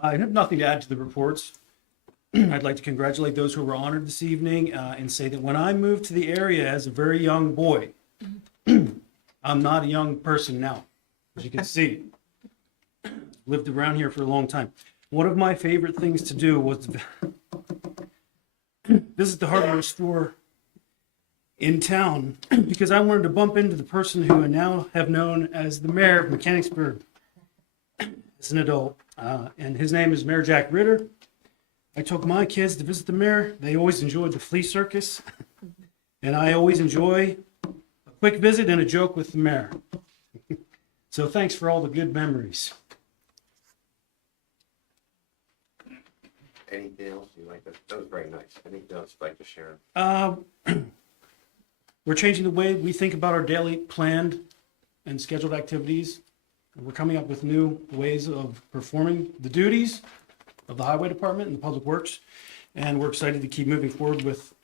I have nothing to add to the reports. I'd like to congratulate those who were honored this evening and say that when I moved to the area as a very young boy, I'm not a young person now, as you can see. Lived around here for a long time. One of my favorite things to do was visit the hardware store in town because I wanted to bump into the person who I now have known as the mayor of Mechanicsburg as an adult. And his name is Mayor Jack Ritter. I took my kids to visit the mayor. They always enjoyed the flea circus. And I always enjoy a quick visit and a joke with the mayor. So thanks for all the good memories. Anything else you'd like to, that was very nice. Anything else you'd like to share? We're changing the way we think about our daily planned and scheduled activities. We're coming up with new ways of performing the duties of the Highway Department and the Public Works. And we're excited to keep moving forward with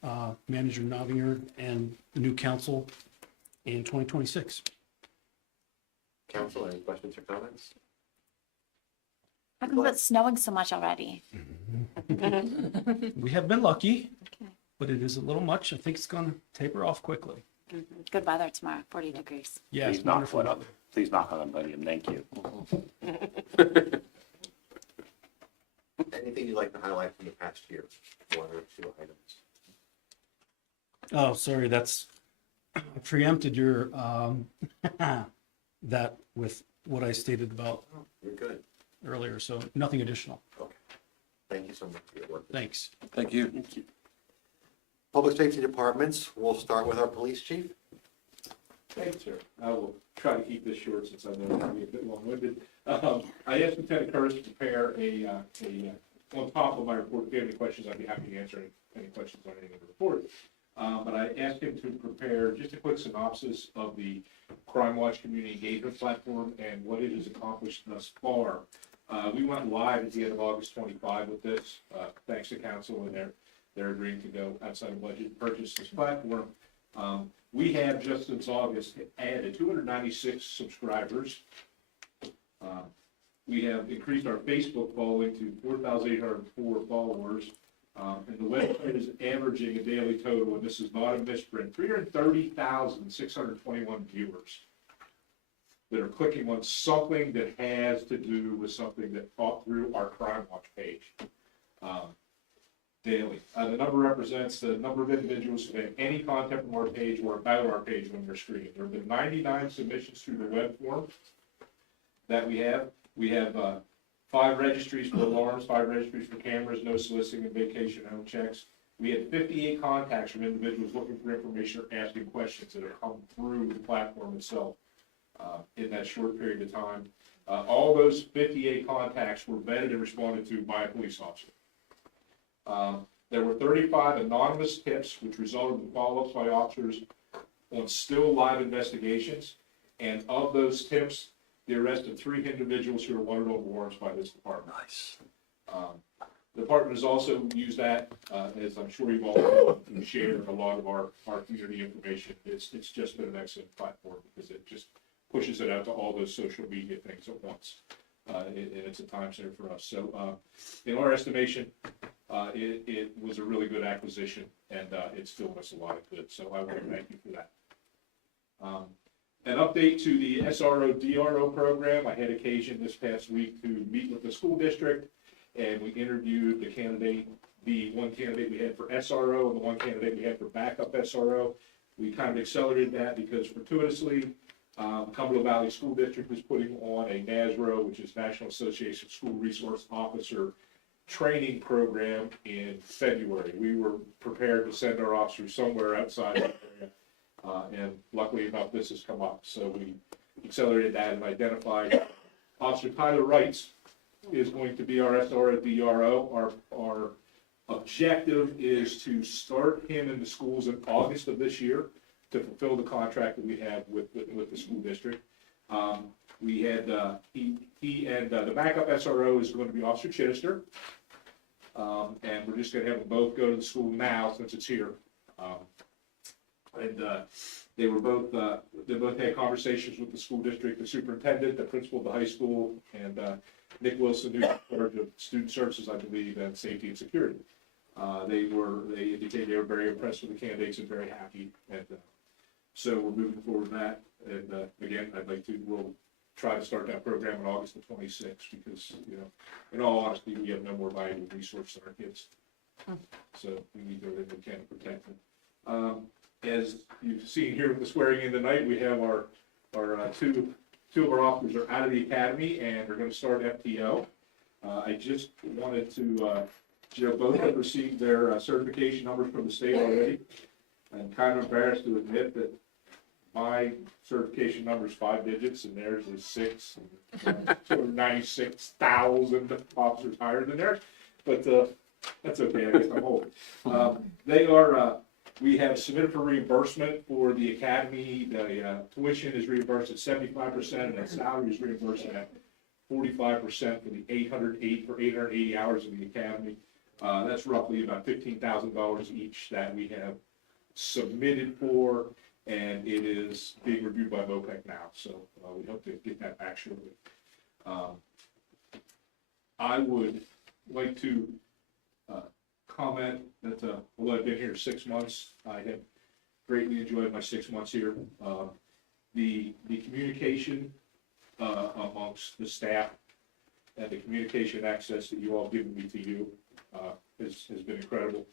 Manager Novinger and the new council in 2026. Council, any questions or comments? How come it's snowing so much already? We have been lucky, but it is a little much. I think it's going to taper off quickly. Good weather tomorrow, 40 degrees. Yes, Please knock wonderful. one up. Please knock on them, buddy, and thank you. Anything you'd like to highlight from the past year? One or two items? Oh, sorry, that's, I preempted your, that with what I stated about You're good. earlier, so nothing additional. Okay. Thank you so much for your work. Thanks. Thank you. Public safety departments, we'll start with our police chief. Thank you, sir. I will try to keep this short since I know it's going to be a bit long-winded. I asked Lieutenant Curtis to prepare on top of my report, if you have any questions, I'd be happy to answer any questions on any of the report. But I asked him to prepare just a quick synopsis of the Crime Watch community engagement platform and what it has accomplished thus far. We went live at the end of August 25 with this, thanks to council and they're agreeing to go outside of budget and purchase this platform. We have just since August added 296 subscribers. We have increased our Facebook following to 4,804 followers. And the website is averaging a daily total, and this is not a misprint, 330,621 viewers that are clicking on something that has to do with something that fought through our Crime Watch page daily. The number represents the number of individuals who have any content from our page or about our page on their screen. There have been 99 submissions through the web form that we have. We have 5 registries for alarms, 5 registries for cameras, no soliciting and vacation home checks. We had 58 contacts from individuals looking for information or asking questions that have come through the platform itself in that short period of time. All those 58 contacts were vetted and responded to by a police officer. There were 35 anonymous tips, which resulted in follow-ups by officers on still live investigations. And of those tips, the arrest of 3 individuals who are wanted on warrants by this department. Nice. The department has also used that, as I'm sure you've all know, to share a lot of our community information. It's just been an excellent platform because it just pushes it out to all those social media things at once. And it's a time saver for us. So in our estimation, it was a really good acquisition, and it's doing us a lot of good. So I want to thank you for that. An update to the SRO-DRO program. I had occasion this past week to meet with the school district, and we interviewed the one candidate we had for SRO and the one candidate we had for backup SRO. We kind of accelerated that because fortuitously, Cumberland Valley School District is putting on a NASRO, which is National Association of School Resource Officer training program in February. We were prepared to send our officers somewhere outside the area. And luckily enough, this has come up. So we accelerated that and identified Officer Tyler Wrights is going to be our SRO-DRO. Our objective is to start him in the schools in August of this year to fulfill the contract that we have with the school district. We had, he and the backup SRO is going to be Officer Chittister. And we're just going to have them both go to the school now since it's here. And they both had conversations with the school district, the superintendent, the principal of the high school, and Nick Wilson, who's in charge of student services, I believe, and safety and security. They indicated they were very impressed with the candidates and very happy. And so we're moving forward with that. And again, we'll try to start that program on August the 26th because, in all honesty, we have no more valuable resource than our kids. So we need to do everything we can to protect them. As you've seen here with the swearing in tonight, we have our two of our officers are out of the academy and are going to start FTO. I just wanted to, both have received their certification numbers from the state already. I'm kind of embarrassed to admit that my certification number is 5 digits and theirs is 6. 296,000 officers higher than theirs. But That's okay, I guess I'm old. They are, we have submitted for reimbursement for the academy. The tuition is reimbursed at 75%, and the salary is reimbursed at 45% for the 880 hours of the academy. That's roughly about $15,000 each that we have submitted for, and it is being reviewed by MOPEC now, so we hope to get that back shortly. I would like to comment that, although I've been here 6 months, I have greatly enjoyed my 6 months here. The communication amongst the staff and the communication access that you all given me to you has been incredible.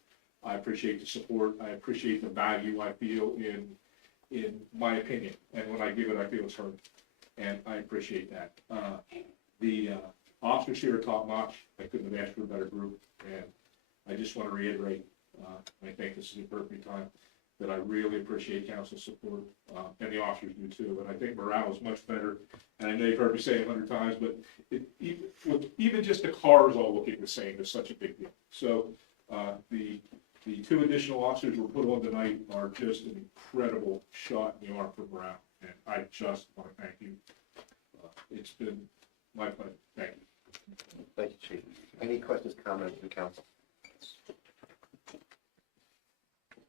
I appreciate the support. I appreciate the value I feel in my opinion, and when I give it, I feel it's heard, and I appreciate that. The officers here are top notch. I couldn't have asked for a better group, and I just want to reiterate, and I think this is a perfect time, that I really appreciate council's support, and the officers do too. And I think morale is much better. And I know you've heard me say it 100 times, but even just the cars all looking the same is such a big deal. So the 2 additional officers we're put on tonight are just an incredible shot in the arm for morale. And I just want to thank you. It's been my pleasure. Thank you. Thank you, Chief. Any questions, comments from council?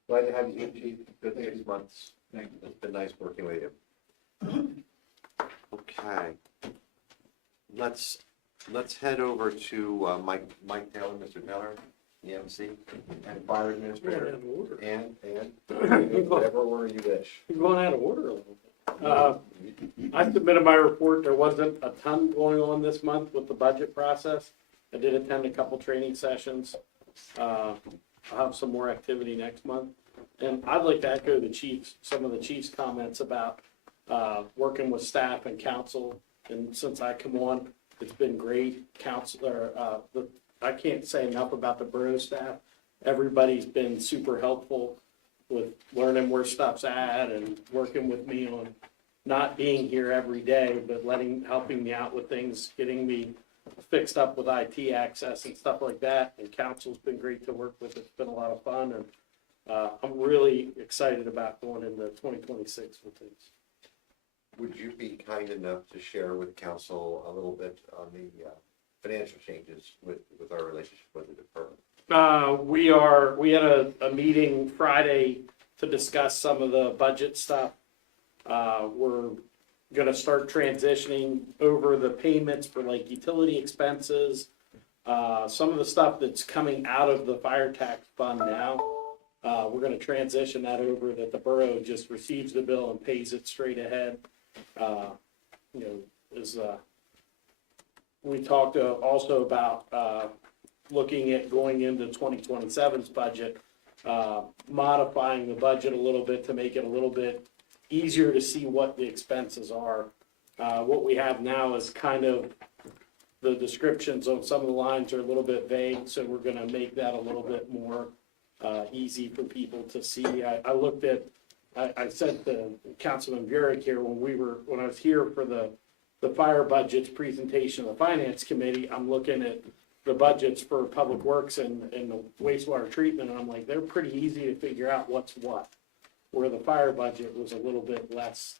Glad to have you, Chief. Good 6 months. Thank you. It's been nice working with you. Okay. Let's head over to Mike Taylor, Mr. Taylor, EMC, and Fire Administrator. And whatever order you wish. You're going out of order a little bit. I submitted my report. There wasn't a ton going on this month with the budget process. I did attend a couple training sessions. I'll have some more activity next month. And I'd like to echo some of the chief's comments about working with staff and council. And since I come on, it's been great. I can't say enough about the borough staff. Everybody's been super helpful with learning where stuff's at and working with me on not being here every day, but helping me out with things, getting me fixed up with IT access and stuff like that. And council's been great to work with. It's been a lot of fun, and I'm really excited about going into 2026 with things. Would you be kind enough to share with council a little bit on the financial changes with our relationship with the department? We had a meeting Friday to discuss some of the budget stuff. We're gonna start transitioning over the payments for like utility expenses, some of the stuff that's coming out of the fire tax fund now. We're gonna transition that over, that the borough just receives the bill and pays it straight ahead. We talked also about looking at going into 2027's budget, modifying the budget a little bit to make it a little bit easier to see what the expenses are. What we have now is kind of the descriptions on some of the lines are a little bit vague, so we're gonna make that a little bit more easy for people to see. I said to Councilman Burek here when I was here for the fire budgets presentation of the finance committee, I'm looking at the budgets for public works and the wastewater treatment, and I'm like, they're pretty easy to figure out what's what. Where the fire budget was a little bit less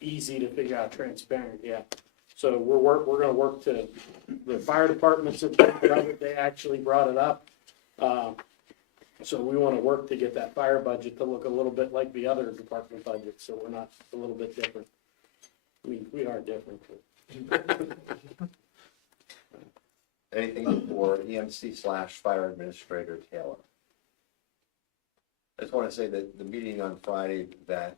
easy to figure out, transparent, yeah. So we're gonna work to, the fire departments have done it, they actually brought it up. So we wanna work to get that fire budget to look a little bit like the other department budgets, so we're not a little bit different. I mean, we are different. Anything for EMC/Fire Administrator Taylor? I just want to say that the meeting on Friday that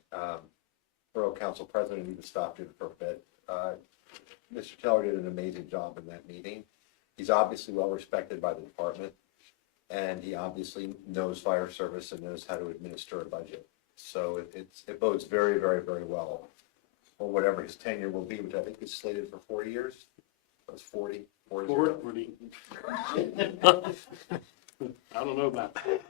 Borough Council President even stopped in for a bit. Mr. Taylor did an amazing job in that meeting. He's obviously well respected by the department, and he obviously knows fire service and knows how to administer a budget. So it bodes very, very, very well for whatever his tenure will be, which I think is slated for 4 years. That's 40. 40. I don't know about that.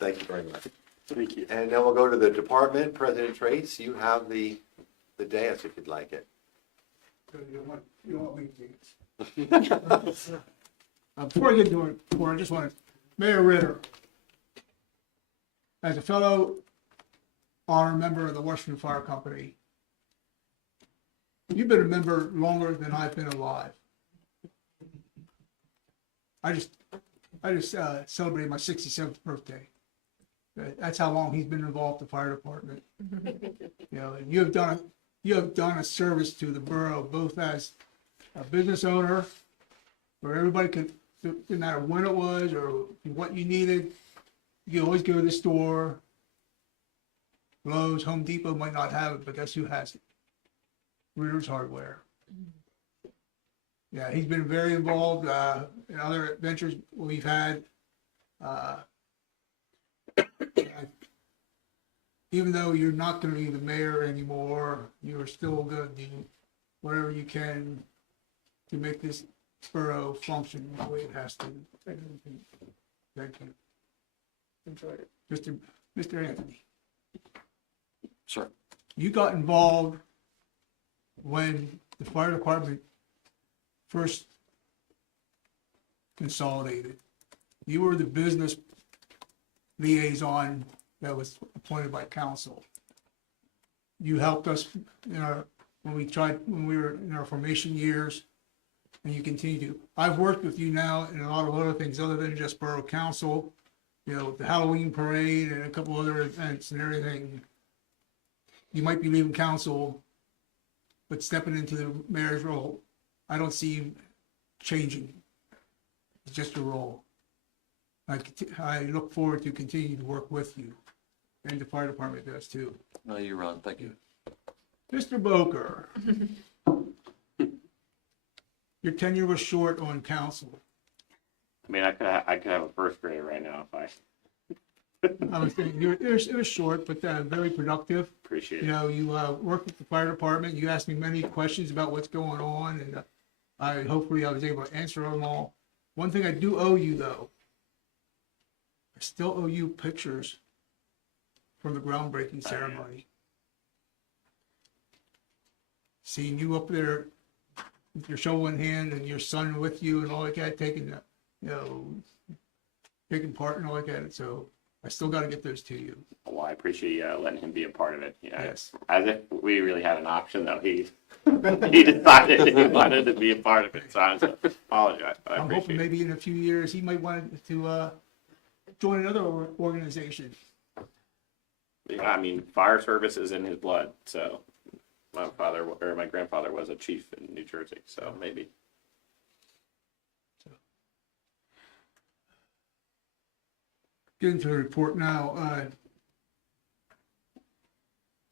Thank you very much. Thank you. And then we'll go to the department. President Trace, you have the dais if you'd like it. because you don't want weak meetings. Before I get into it, I just want to, Mayor Ritter, as a fellow honor member of the Washington Fire Company, you've been a member longer than I've been alive. I just celebrated my 67th birthday. That's how long he's been involved with the fire department. You know, and you have done a service to the borough, both as a business owner, where everybody could, no matter when it was or what you needed, you could always go to the store. Lowe's, Home Depot might not have it, but guess who has it? Ritter's Hardware. Yeah, he's been very involved in other adventures we've had. Even though you're not going to be the mayor anymore, you are still going to do whatever you can to make this borough function the way it has to. Thank you. Enjoyed it. Mr. Anthony. Sure. You got involved when the fire department first consolidated. You were the business liaison that was appointed by council. You helped us when we were in our formation years, and you continue to. I've worked with you now in a lot of other things other than just borough council, you know, the Halloween parade and a couple other events and everything. You might be leaving council, but stepping into the mayor's role, I don't see you changing. It's just a role. I look forward to continuing to work with you, and the fire department does too. No, you're on. Thank you. Mr. Boker, your tenure was short on council. I mean, I could have a first grader right now if I. I was thinking it was short, but very productive. Appreciate it. You know, you worked with the fire department. You asked me many questions about what's going on, and hopefully I was able to answer them all. One thing I do owe you, though, I still owe you pictures from the groundbreaking ceremony. Seeing you up there with your shovel in hand and your son with you and all like that, taking part and all like that. So I still got to get those to you. Well, I appreciate you letting him be a part of it. Yeah, Yes. As if we really had an option, though. He decided he wanted to be a part of it. So I apologize. I I'm appreciate hoping it. maybe in a few years he might want to join another organization. Yeah, I mean, fire service is in his blood. So my grandfather was a chief in New Jersey. So maybe. Get into the report now.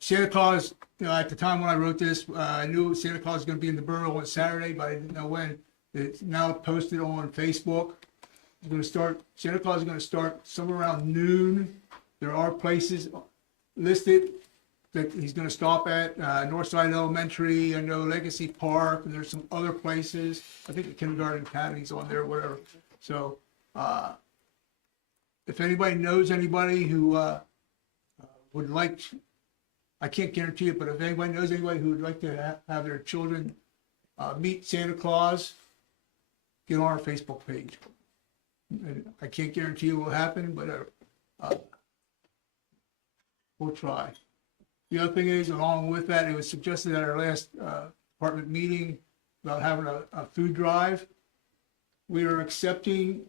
Santa Claus, at the time when I wrote this, I knew Santa Claus was going to be in the borough on Saturday, but I didn't know when. It's now posted on Facebook. Santa Claus is going to start somewhere around noon. There are places listed that he's going to stop at, Northside Elementary, I know Legacy Park, and there's some other places. I think the Kindergarten Academy's on there, whatever. So, if anybody knows anybody who would like, I can't guarantee it, but if anybody knows anybody who would like to have their children meet Santa Claus, get on our Facebook page. And I can't guarantee it will happen, but we'll try. The other thing is, along with that, it was suggested at our last department meeting about having a food drive. We are accepting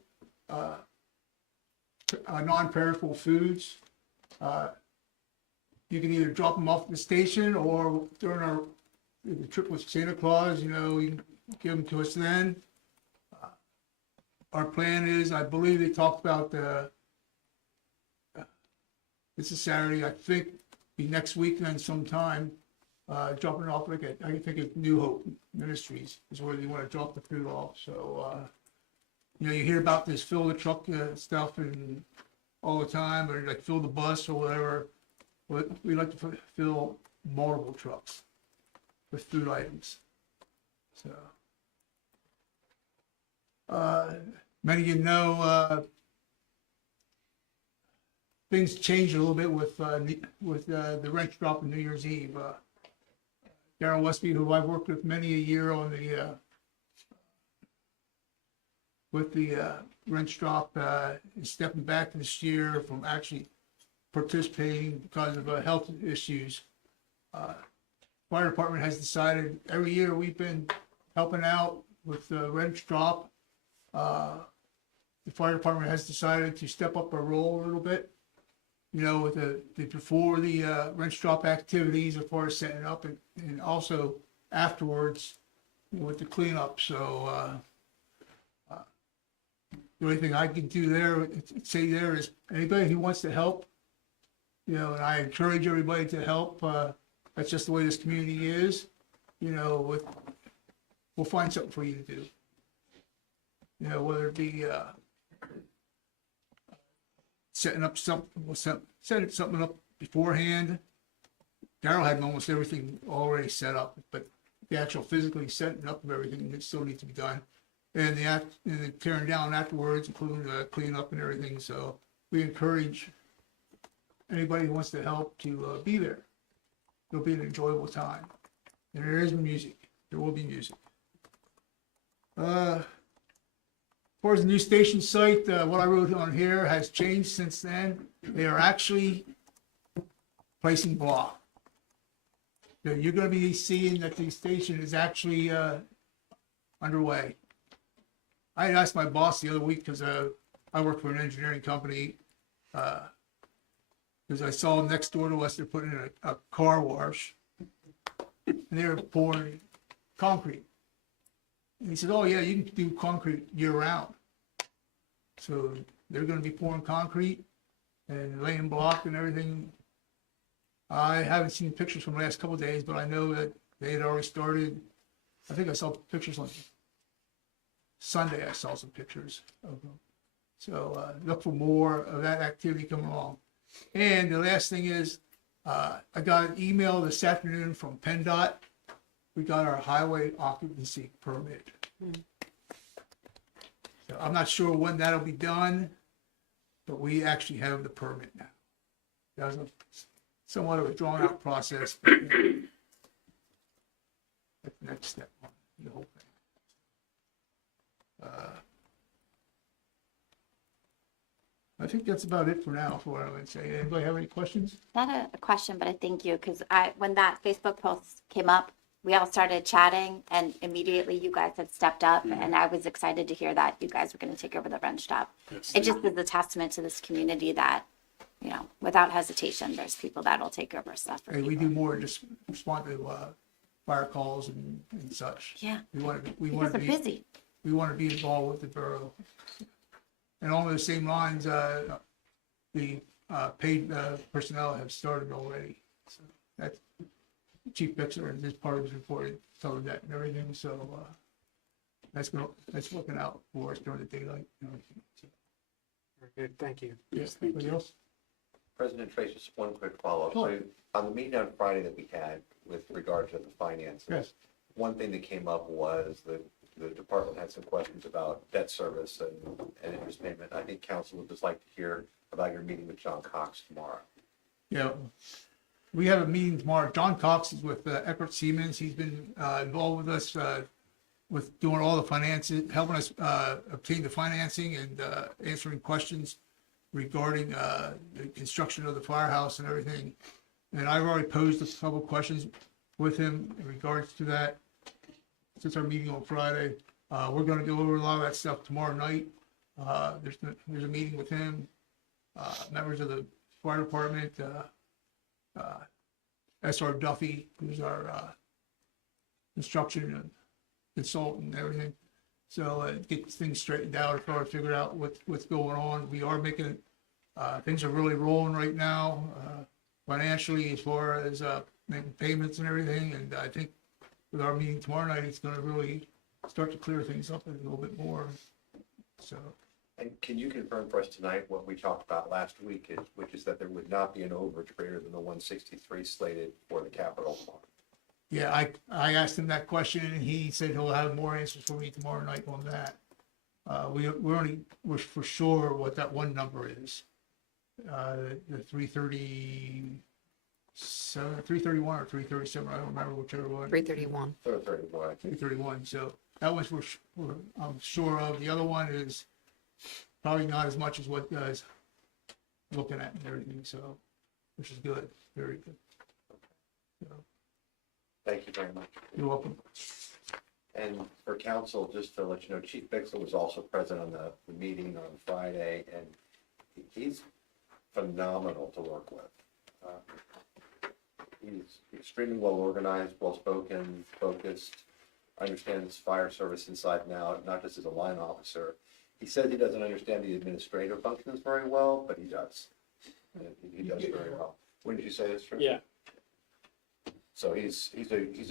non-perishable foods. You can either drop them off at the station or during the trip with Santa Claus, you can give them to us then. Our plan is, I believe they talked about this is Saturday, I think, be next week then sometime, dropping it off I think it's New Hope Ministries is where they want to drop the food off. So, you hear about this fill the truck stuff and all the time, or like fill the bus or whatever. But we like to fill multiple trucks with food items. So, many of you know things changed a little bit with the rent drop on New Year's Eve. Darrell Westby, who I've worked with many a year on the, with the wrench drop, is stepping back this year from actually participating because of health issues. Fire department has decided, every year we've been helping out with the wrench drop. The fire department has decided to step up our role a little bit, with the before the wrench drop activities as far as setting up and also afterwards with the cleanup. So the only thing I can do there, say there is anybody who wants to help, and I encourage everybody to help. That's just the way this community is. We'll find something for you to do. Whether it be setting something up beforehand. Darrell had almost everything already set up, but the actual physically setting up of everything that still needs to be done, and the tearing down afterwards, including cleaning up and everything. So we encourage anybody who wants to help to be there. It'll be an enjoyable time, and there is music. There will be music. As far as the new station site, what I wrote on here has changed since then. They are actually placing block. You're going to be seeing that the station is actually underway. I asked my boss the other week, because I work for an engineering company, because I saw next door to us they're putting in a car wash, and they were pouring concrete. And he said, "Oh yeah, you can do concrete year round." So they're going to be pouring concrete and laying block and everything. I haven't seen pictures from the last couple of days, but I know that they had already started. I think I saw pictures on Sunday. I saw some pictures of them. So look for more of that activity coming along. And the last thing is, I got an email this afternoon from PennDOT. We got our highway occupancy permit. So I'm not sure when that'll be done, but we actually have the permit now. That was somewhat of a drawn out process, but that's the next step on the whole thing. I think that's about it for now for what I would say. Anybody have any questions? Not a question, but a thank you, because when that Facebook post came up, we all started chatting, and immediately you guys had stepped up, and I was excited to hear that you guys were going to take over the wrench shop. It just is a testament to this community that, without hesitation, there's people that'll take over stuff for We do more than just respond to fire calls and such. Yeah. We want to They're busy. We want to be involved with the borough. And along those same lines, the paid personnel have started already. So that's Chief Bixler and this part of his report covered that and everything. So that's working out for us during the daylight. So. Very good, thank you. Yes, anybody else? President Tracy, just one quick follow-up. Sure. So on the meeting on Friday that we had with regard to the finances, Yes. one thing that came up was the department had some questions about debt service and interest payment. I think council would just like to hear about your meeting with John Cox tomorrow. Yeah, we have a meeting tomorrow. John Cox is with Eckert Siemens. He's been involved with us with doing all the finances, helping us obtain the financing and answering questions regarding the construction of the firehouse and everything. And I've already posed a couple of questions with him in regards to that since our meeting on Friday. We're going to go over a lot of that stuff tomorrow night. There's a meeting with him, members of the fire department, S.R. Duffy, who's our construction consultant and everything. So get things straightened out as far as figure out what's going on. We are making, things are really rolling right now financially as far as making payments and everything. And I think with our meeting tomorrow night, it's going to really start to clear things up a little bit more. So. And can you confirm for us tonight what we talked about last week, which is that there would not be an overage greater than the 163 slated for the capital fund? Yeah, I asked him that question, and he said he'll have more answers for me tomorrow night on that. We're for sure what that one number is. The 330, 331 or 337, I don't remember whichever one. 331. 331, so that was I'm sure of. The other one is probably not as much as what guys looking at and everything, so, which is good, very good. So, Thank you very much. you're welcome. And for council, just to let you know, Chief Bixler was also present on the meeting on Friday, and he's phenomenal to work with. He's extremely well organized, well spoken, focused, understands fire service inside and out, not just as a line officer. He says he doesn't understand the administrative functions very well, but he does. And he does very well. Wouldn't you say that's true? Yeah. So he's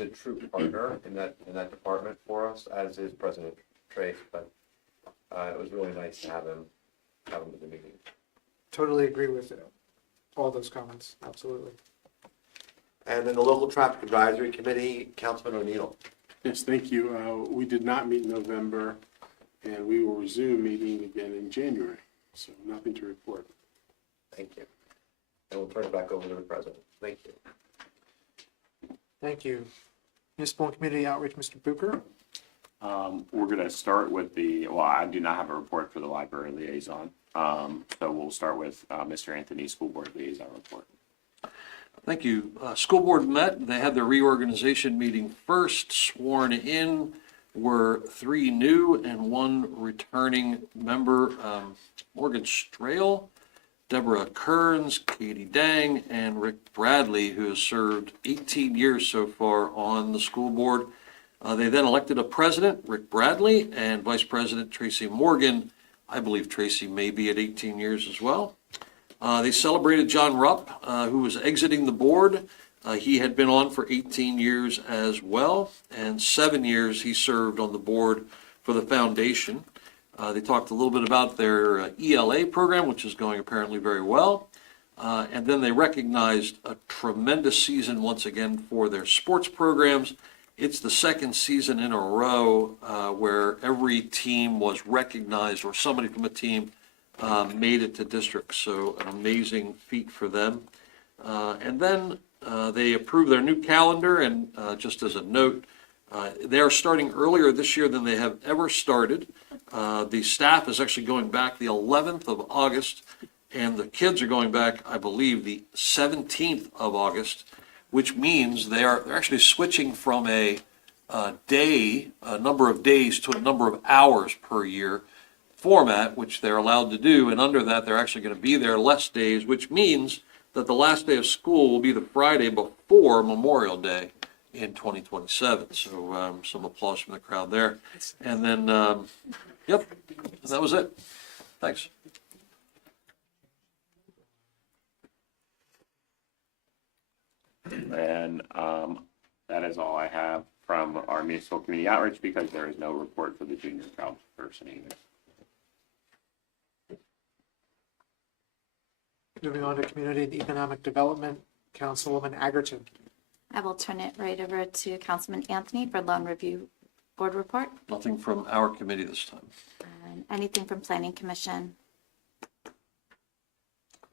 a true partner in that department for us, as is President Trace. But it was really nice to have him at the meeting. Totally agree with all those comments, absolutely. And then the local traffic advisory committee, Councilman O'Neill. Yes, thank you. We did not meet in November, and we will resume meeting again in January. So nothing to report. Thank you. And we'll turn it back over to the president. Thank you. Thank you. Municipal and Community Outreach, Mr. Booker. We're going to start with I do not have a report for the library liaison. So we'll start with Mr. Anthony's school board liaison report. Thank you. School board met. They had their reorganization meeting first. Sworn in were 3 new and 1 returning member, Morgan Strail, Deborah Kearns, Katie Dang, and Rick Bradley, who has served 18 years so far on the school board. They then elected a president, Rick Bradley, and vice president, Tracy Morgan. I believe Tracy may be at 18 years as well. They celebrated John Rupp, who was exiting the board. He had been on for 18 years as well, and 7 years he served on the board for the foundation. They talked a little bit about their ELA program, which is going apparently very well. And then they recognized a tremendous season once again for their sports programs. It's the second season in a row where every team was recognized, or somebody from a team made it to districts. So an amazing feat for them. And then they approved their new calendar. And just as a note, they are starting earlier this year than they have ever started. The staff is actually going back the 11th of August, and the kids are going back, I believe, the 17th of August, which means they're actually switching from a number of days to a number of hours per year format, which they're allowed to do. And under that, they're actually going to be there less days, which means that the last day of school will be the Friday before Memorial Day in 2027. So some applause from the crowd there. And then, yep, that was it. Thanks. And that is all I have from our municipal community outreach, because there is no report for the junior child person either. Moving on to Community and Economic Development, Councilwoman Agerton. I will turn it right over to Councilman Anthony for loan review board report. Nothing from our committee this time. And anything from Planning Commission.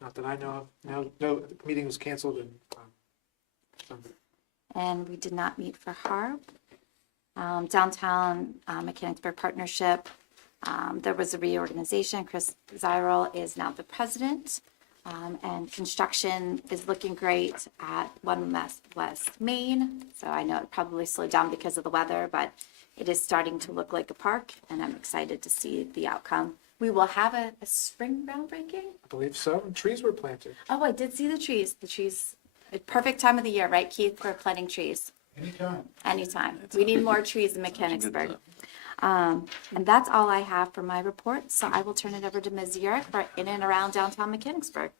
Not that I know of. No, the meeting was canceled in December. And we did not meet for HARB. Downtown Mechanicsburg Partnership, there was a reorganization. Chris Zyrel is now the president. And construction is looking great at 1 West Main. So I know it probably slowed down because of the weather, but it is starting to look like a park, and I'm excited to see the outcome. We will have a spring groundbreaking. I believe so. And trees were planted. Oh, I did see the trees. The trees, a perfect time of the year, right, Keith, for planting trees? Anytime. We need more trees in Mechanicsburg. And that's all I have for my report. So I will turn it over to Ms. Yurick for in and around downtown Mechanicsburg.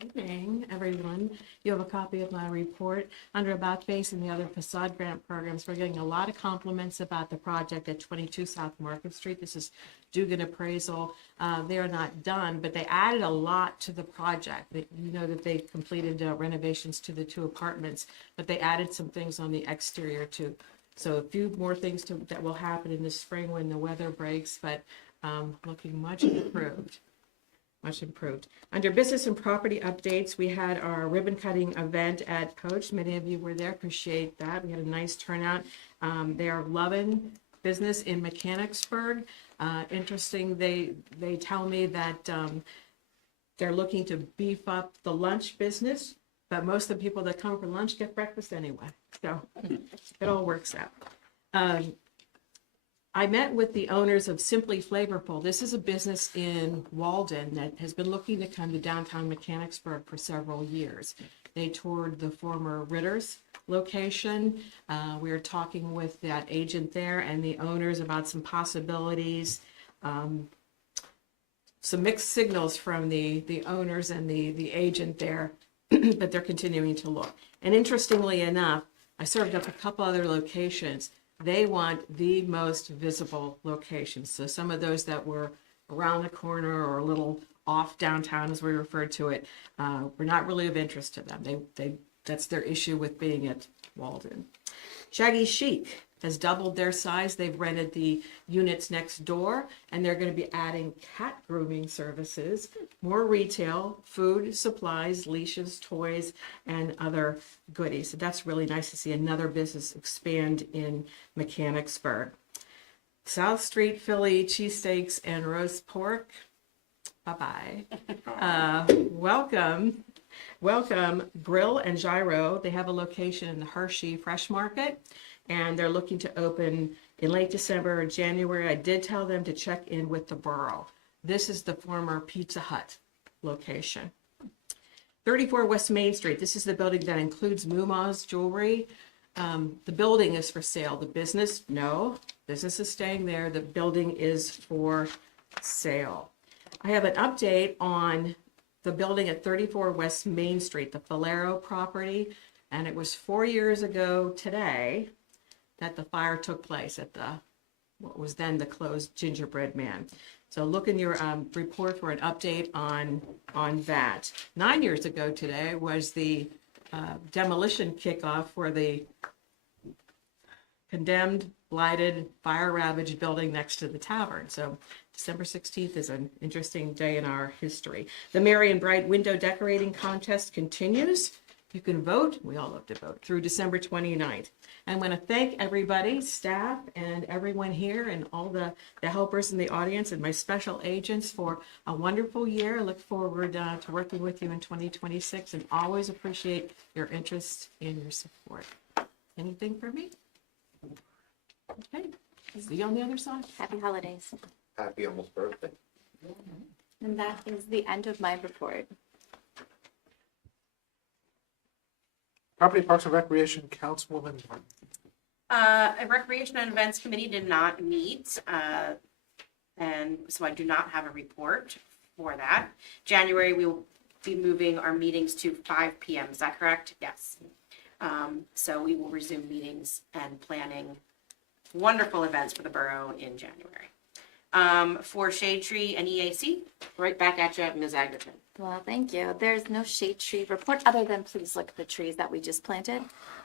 Good evening, everyone. You have a copy of my report. Under about face and the other facade grant programs, we're getting a lot of compliments about the project at 22 South Market Street. This is Dugan Appraisal. They are not done, but they added a lot to the project. You know that they completed renovations to the 2 apartments, but they added some things on the exterior too. So a few more things that will happen in the spring when the weather breaks, but looking much improved. much improved. Under business and property updates, we had our ribbon cutting event at Coach. Many of you were there, appreciate that. We had a nice turnout. They are loving business in Mechanicsburg. Interesting, they tell me that they're looking to beef up the lunch business, but most of the people that come for lunch get breakfast anyway. So it all works out. I met with the owners of Simply Flavorful. This is a business in Walden that has been looking to come to downtown Mechanicsburg for several years. They toured the former Ritter's location. We were talking with that agent there and the owners about some possibilities. Some mixed signals from the owners and the agent there, but they're continuing to look. And interestingly enough, I served up a couple other locations. They want the most visible locations. So some of those that were around the corner or a little off downtown, as we referred to it, were not really of interest to them. That's their issue with being at Walden. Shaggy Chic has doubled their size. They've rented the units next door, and they're going to be adding cat grooming services, more retail, food, supplies, leashes, toys, and other goodies. So that's really nice to see another business expand in Mechanicsburg. South Street Philly cheesesteaks and roast pork. Bye-bye. Welcome Grill and Gyro. They have a location in the Hershey Fresh Market, and they're looking to open in late December or January. I did tell them to check in with the Borough. This is the former Pizza Hut location. 34 West Main Street. This is the building that includes Muma's Jewelry. The building is for sale. The business, no. Business is staying there. The building is for sale. I have an update on the building at 34 West Main Street, the Falero property, and it was 4 years ago today that the fire took place at what was then the closed Gingerbread Man. So look in your report for an update on that. 9 years ago today was the demolition kickoff for the condemned, blighted, fire-ravaged building next to the tavern. So December 16th is an interesting day in our history. The Merry and Bright Window Decorating Contest continues. You can vote, we all love to vote, through December 29th. I want to thank everybody, staff, and everyone here, and all the helpers in the audience, and my special agents for a wonderful year. I look forward to working with you in 2026, and always appreciate your interest and your support. Anything for me? Okay, see you on the other side. Happy holidays. Happy almost birthday. And that is the end of my report. Property Parks and Recreation, Councilwoman Martin. A Recreation and Events Committee did not meet, and so I do not have a report for that. January, we will be moving our meetings to 5 p.m. Is that correct? Yes. So we will resume meetings and planning wonderful events for the borough in January. For Shade Tree and EAC, right back at you, Ms. Agerton. Well, thank you. There's no shade tree report other than please look at the trees that we just planted.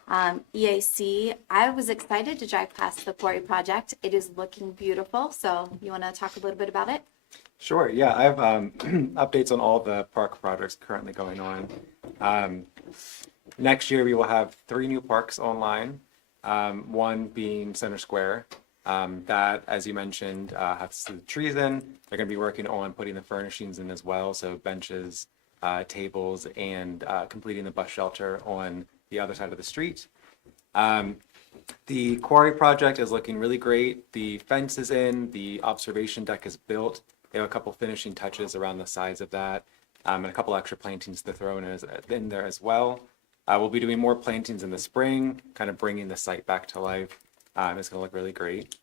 EAC, I was excited to drive past the quarry project. It is looking beautiful. So you want to talk a little bit about it? Sure, yeah, I have updates on all the park projects currently going on. Next year, we will have 3 new parks online, one being Center Square. That, as you mentioned, has the trees in. They're going to be working on putting the furnishings in as well, so benches, tables, and completing the bus shelter on the other side of the street. The quarry project is looking really great. The fence is in, the observation deck is built. They have a couple finishing touches around the sides of that, and a couple extra plantings to throw in there as well. We'll be doing more plantings in the spring, kind of bringing the site back to life. It's going to look really great.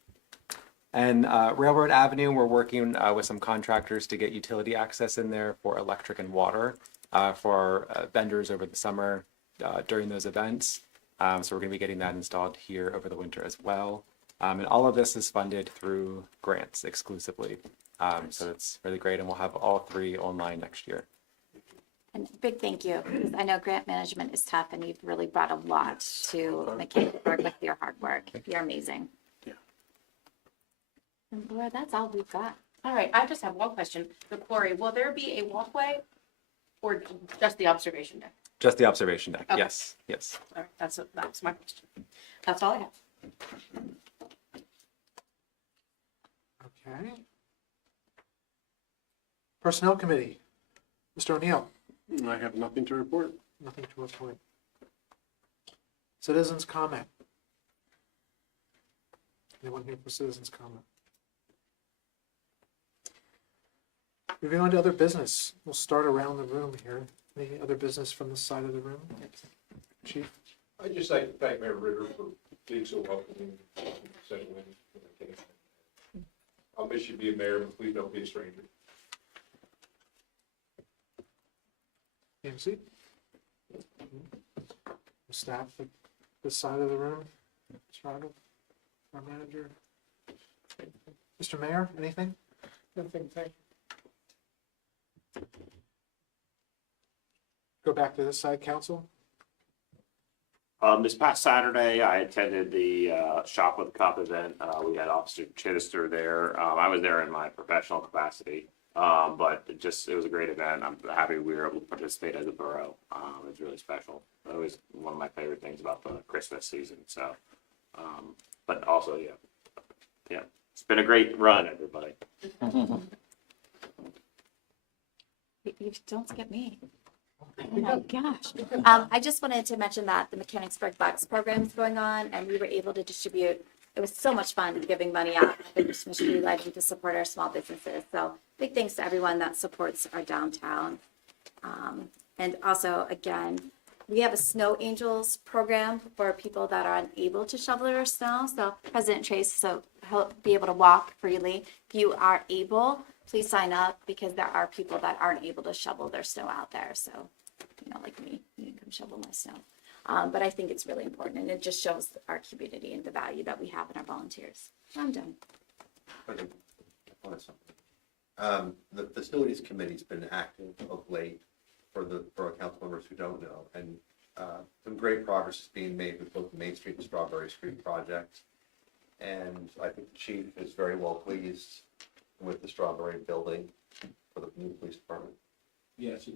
And Railroad Avenue, we're working with some contractors to get utility access in there for electric and water for vendors over the summer during those events. So we're going to be getting that installed here over the winter as well. And all of this is funded through grants exclusively. So it's really great, and we'll have all 3 online next year. And big thank you, because I know grant management is tough, and you've really brought a lot to Mechanicsburg with your hard work. You're amazing. Yeah. And Laura, that's all we've got. All right, I just have one question. The quarry, will there be a walkway or just the observation deck? Just the observation deck, Okay. yes, yes. All right, that's my question. That's all I have. Okay. Personnel Committee, Mr. O'Neill, I have nothing to report. nothing to report. Citizens comment. Anyone here for citizens comment? Moving on to other business, we'll start around the room here. Any other business from this side of the room? Chief? I'd just like to thank Mayor Ritter for being so welcoming, settling. I'll miss you being mayor, but please don't be a stranger. AMC? Staff at this side of the room? Mr. Arnold, our manager? Mr. Mayor, anything? Nothing, thank you. Go back to this side, council? This past Saturday, I attended the Shop with a Cop event. We had Officer Chittister there. I was there in my professional capacity, but it was a great event. I'm happy we were able to participate as a borough. It was really special. It was one of my favorite things about the Christmas season. So, but also, yeah, it's been a great run, everybody. You don't skip me. Oh my gosh. I just wanted to mention that the Mechanicsburg Bucks program is going on, and we were able to distribute. It was so much fun giving money out at the Christmas tree lighting to support our small businesses. So big thanks to everyone that supports our downtown. And also, again, we have a Snow Angels program for people that are unable to shovel their snow. So President Trace, so he'll be able to walk freely. If you are able, please sign up because there are people that aren't able to shovel their snow out there. So, like me, you can come shovel my snow. But I think it's really important, and it just shows our community and the value that we have in our volunteers. I'm done. The facilities committee's been active of late for our council members who don't know, and some great progress is being made with both the Main Street and Strawberry Street projects. And I think the chief is very well pleased with the Strawberry building for the new police department. Yes,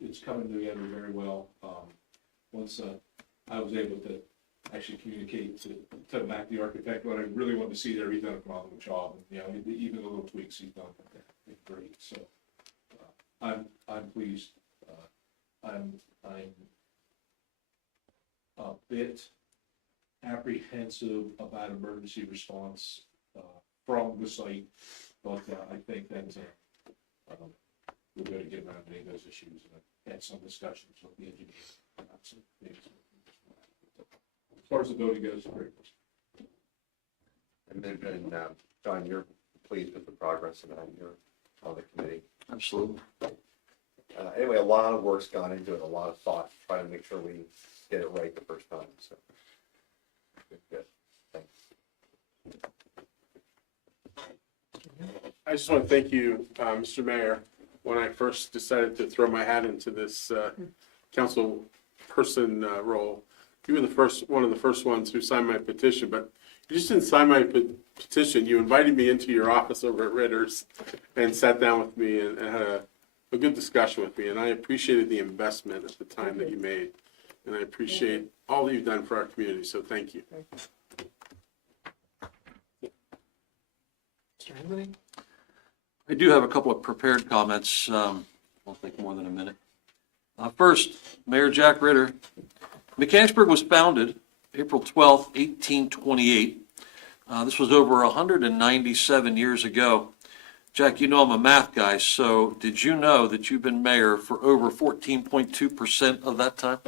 it's coming together very well. Once I was able to actually communicate to Mac, the architect, what I really wanted to see there, he's done a phenomenal job. And, even the little tweaks he's done, it's great. So I'm pleased. I'm a bit apprehensive about emergency response from the site, but I think that we're going to get around any of those issues and had some discussions with the engineer. As far as the building goes, great. And then, John, you're pleased with the progress of that, you're on the committee. Absolutely. Anyway, a lot of work's gone into it, a lot of thought, trying to make sure we get it right the first time, so. Good, thanks. I just want to thank you, Mr. Mayor. When I first decided to throw my hat into this council person role, you were one of the first ones who signed my petition, but you just didn't sign my petition. You invited me into your office over at Ritter's and sat down with me and had a good discussion with me. And I appreciated the investment at the time that you made. And I appreciate all that you've done for our community, so thank you. Mr. Anthony? I do have a couple of prepared comments. Won't take more than a minute. First, Mayor Jack Ritter. Mechanicsburg was founded April 12th, 1828. This was over 197 years ago. Jack, you know I'm a math guy, so did you know that you've been mayor for over 14.2% of that time?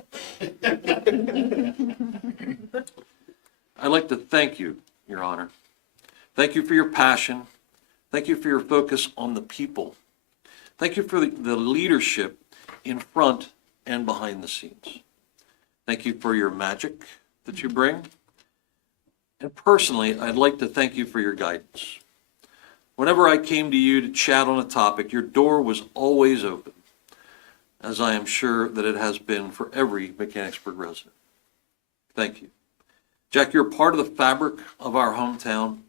I'd like to thank you, Your Honor. Thank you for your passion. Thank you for your focus on the people. Thank you for the leadership in front and behind the scenes. Thank you for your magic that you bring. And personally, I'd like to thank you for your guidance. Whenever I came to you to chat on a topic, your door was always open, as I am sure that it has been for every Mechanicsburg resident. Thank you. Jack, you're part of the fabric of our hometown.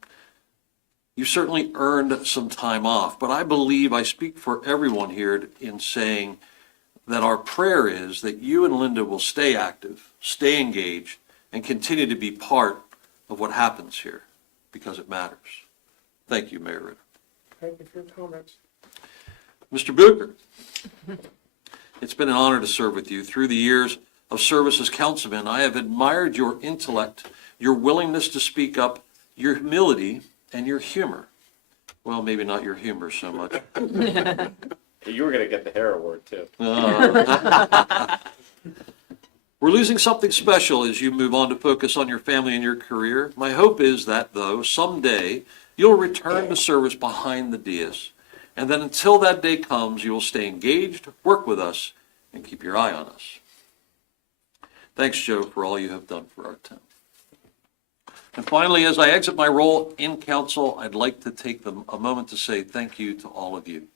You've certainly earned some time off, but I believe I speak for everyone here in saying that our prayer is that you and Linda will stay active, stay engaged, and continue to be part of what happens here, because it matters. Thank you, Mayor Ritter. Thank you for your comments. Mr. Bucher, it's been an honor to serve with you. Through the years of service as councilman, I have admired your intellect, your willingness to speak up, your humility, and your humor. Well, maybe not your humor so much. You were gonna get the hair award too. We're losing something special as you move on to focus on your family and your career. My hope is that, though, someday you'll return to service behind the dais. And then until that day comes, you will stay engaged, work with us, and keep your eye on us. Thanks, Joe, for all you have done for our town. And finally, as I exit my role in council, I'd like to take a moment to say thank you to all of you.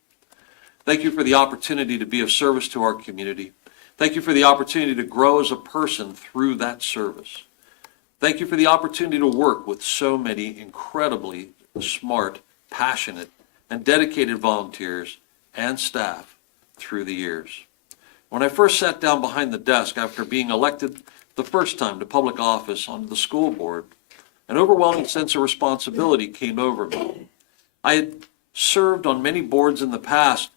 Thank you for the opportunity to be of service to our community. Thank you for the opportunity to grow as a person through that service. Thank you for the opportunity to work with so many incredibly smart, passionate, and dedicated volunteers and staff through the years. When I first sat down behind the desk after being elected the first time to public office on the school board, an overwhelming sense of responsibility came over me. I had served on many boards in the past.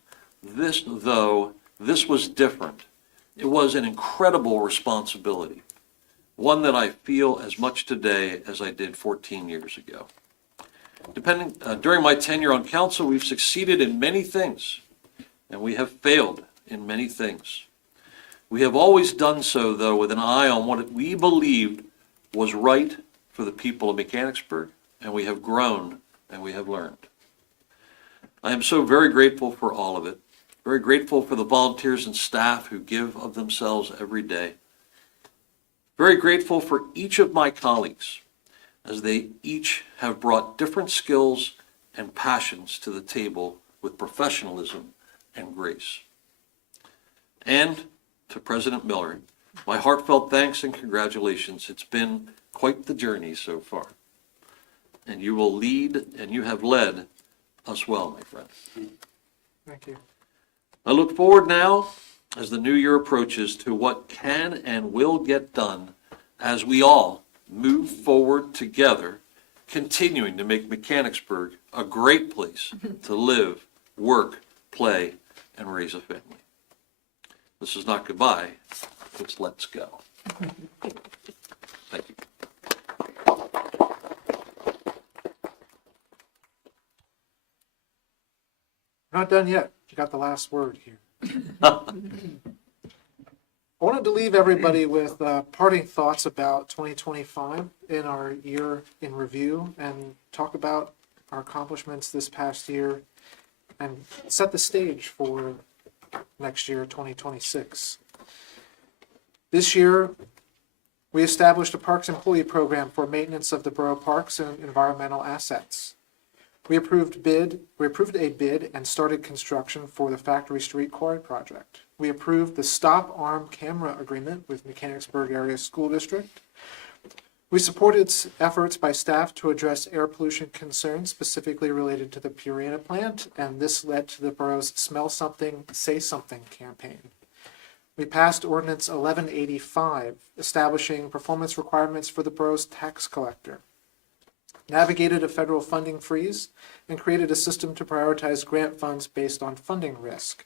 This was different. It was an incredible responsibility, one that I feel as much today as I did 14 years ago. During my tenure on council, we've succeeded in many things, and we have failed in many things. We have always done so, though, with an eye on what we believed was right for the people of Mechanicsburg, and we have grown and we have learned. I am so very grateful for all of it, very grateful for the volunteers and staff who give of themselves every day. Very grateful for each of my colleagues, as they each have brought different skills and passions to the table with professionalism and grace. And to President Miller, my heartfelt thanks and congratulations. It's been quite the journey so far. And you will lead, and you have led us well, my friend. Thank you. I look forward now, as the new year approaches, to what can and will get done as we all move forward together, continuing to make Mechanicsburg a great place to live, work, play, and raise a family. This is not goodbye, it's let's go. Thank you. We're not done yet. You got the last word here. I wanted to leave everybody with parting thoughts about 2025 in our year in review and talk about our accomplishments this past year and set the stage for next year, 2026. This year, we established a Parks Employee Program for maintenance of the borough parks and environmental assets. We approved a bid and started construction for the Factory Street Quarry project. We approved the Stop Arm Camera Agreement with Mechanicsburg Area School District. We supported efforts by staff to address air pollution concerns specifically related to the Purina plant, and this led to the borough's Smell Something, Say Something campaign. We passed Ordinance 1185, establishing performance requirements for the borough's tax collector, navigated a federal funding freeze, and created a system to prioritize grant funds based on funding risk.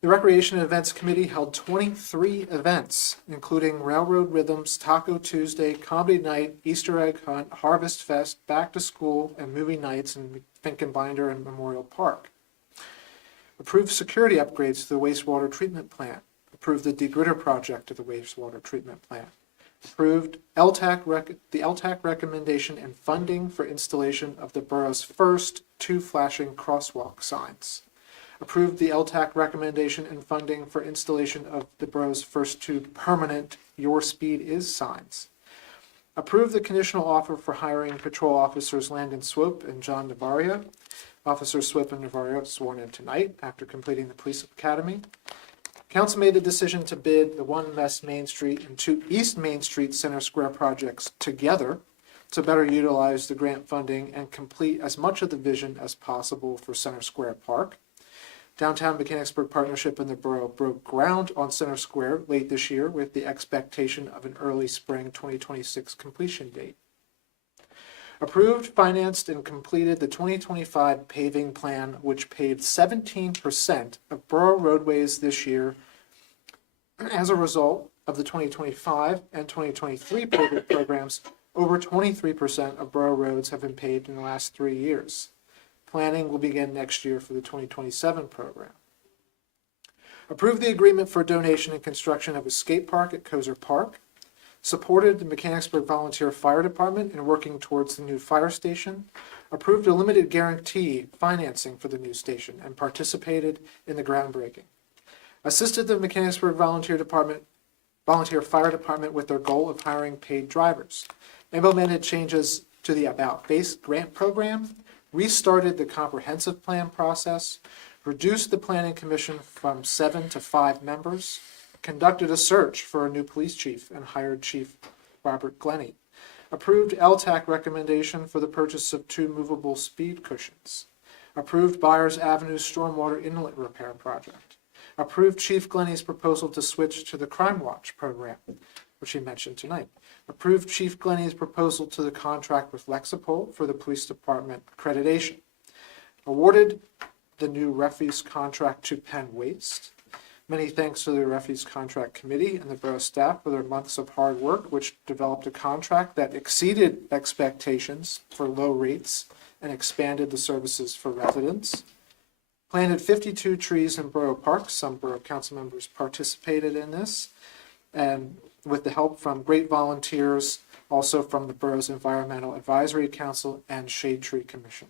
The Recreation and Events Committee held 23 events, including Railroad Rhythms, Taco Tuesday, Comedy Night, Easter Egg Hunt, Harvest Fest, Back to School, and movie nights in Finkenbinder and Memorial Park. Approved security upgrades to the wastewater treatment plant. Approved the degritter project to the wastewater treatment plant. Approved the LTAC recommendation and funding for installation of the borough's first 2 flashing crosswalk signs. Approved the LTAC recommendation and funding for installation of the borough's first 2 permanent Your Speed Is signs. Approved the conditional offer for hiring patrol officers Landon Swope and John Navaria. Officers Swope and Navaria sworn in tonight after completing the police academy. Council made the decision to bid the 1 West Main Street and 2 East Main Street Center Square projects together to better utilize the grant funding and complete as much of the vision as possible for Center Square Park. Downtown Mechanicsburg Partnership and the Borough broke ground on Center Square late this year with the expectation of an early spring 2026 completion date. Approved, financed, and completed the 2025 paving plan, which paved 17% of borough roadways this year. As a result of the 2025 and 2023 paving programs, over 23% of borough roads have been paved in the last 3 years. Planning will begin next year for the 2027 program. Approve the agreement for donation and construction of a skate park at Kozer Park. Supported the Mechanicsburg Volunteer Fire Department in working towards the new fire station. Approved a limited guarantee financing for the new station and participated in the groundbreaking. Assisted the Mechanicsburg Volunteer Fire Department with their goal of hiring paid drivers. Implemented changes to the About Face grant program. Restarted the comprehensive plan process. Reduced the planning commission from 7 to 5 members. Conducted a search for a new police chief and hired Chief Robert Glennie. Approved LTAC recommendation for the purchase of 2 movable speed cushions. Approved Byers Avenue Stormwater Inlet Repair Project. Approved Chief Glennie's proposal to switch to the Crime Watch program, which he mentioned tonight. Approved Chief Glennie's proposal to the contract with Lexipol for the police department accreditation. Awarded the new refuse contract to Penn Waste. Many thanks to the refuse contract committee and the borough staff for their months of hard work, which developed a contract that exceeded expectations for low rates and expanded the services for residents. Planted 52 trees in borough parks. Some borough council members participated in this, and with the help from great volunteers, also from the borough's Environmental Advisory Council and Shade Tree Commission.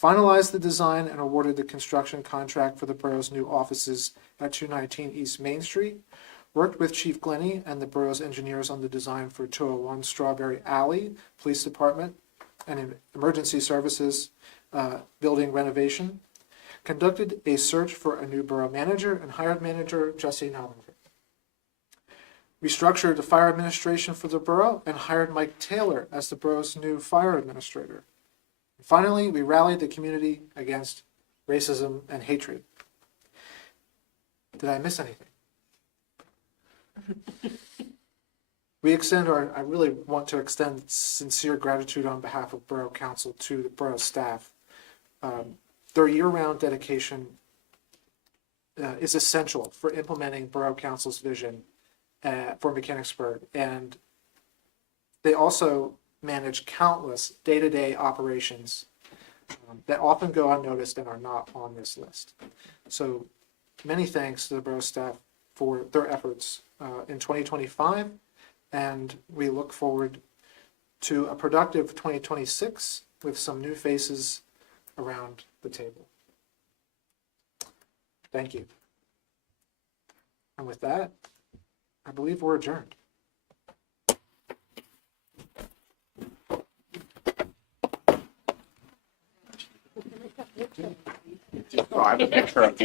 Finalized the design and awarded the construction contract for the borough's new offices at 219 East Main Street. Worked with Chief Glennie and the borough's engineers on the design for 201 Strawberry Alley, Police Department, and Emergency Services building renovation. Conducted a search for a new borough manager and hired manager Jesse Nollinger. Restructured the fire administration for the borough and hired Mike Taylor as the borough's new fire administrator. Finally, we rallied the community against racism and hatred. Did I miss anything? I really want to extend sincere gratitude on behalf of Borough Council to the borough staff. Their year-round dedication is essential for implementing Borough Council's vision for Mechanicsburg, and they also manage countless day-to-day operations that often go unnoticed and are not on this list. So many thanks to the borough staff for their efforts in 2025, and we look forward to a productive 2026 with some new faces around the table. Thank you. And with that, I believe we're adjourned. Oh, I have a picture of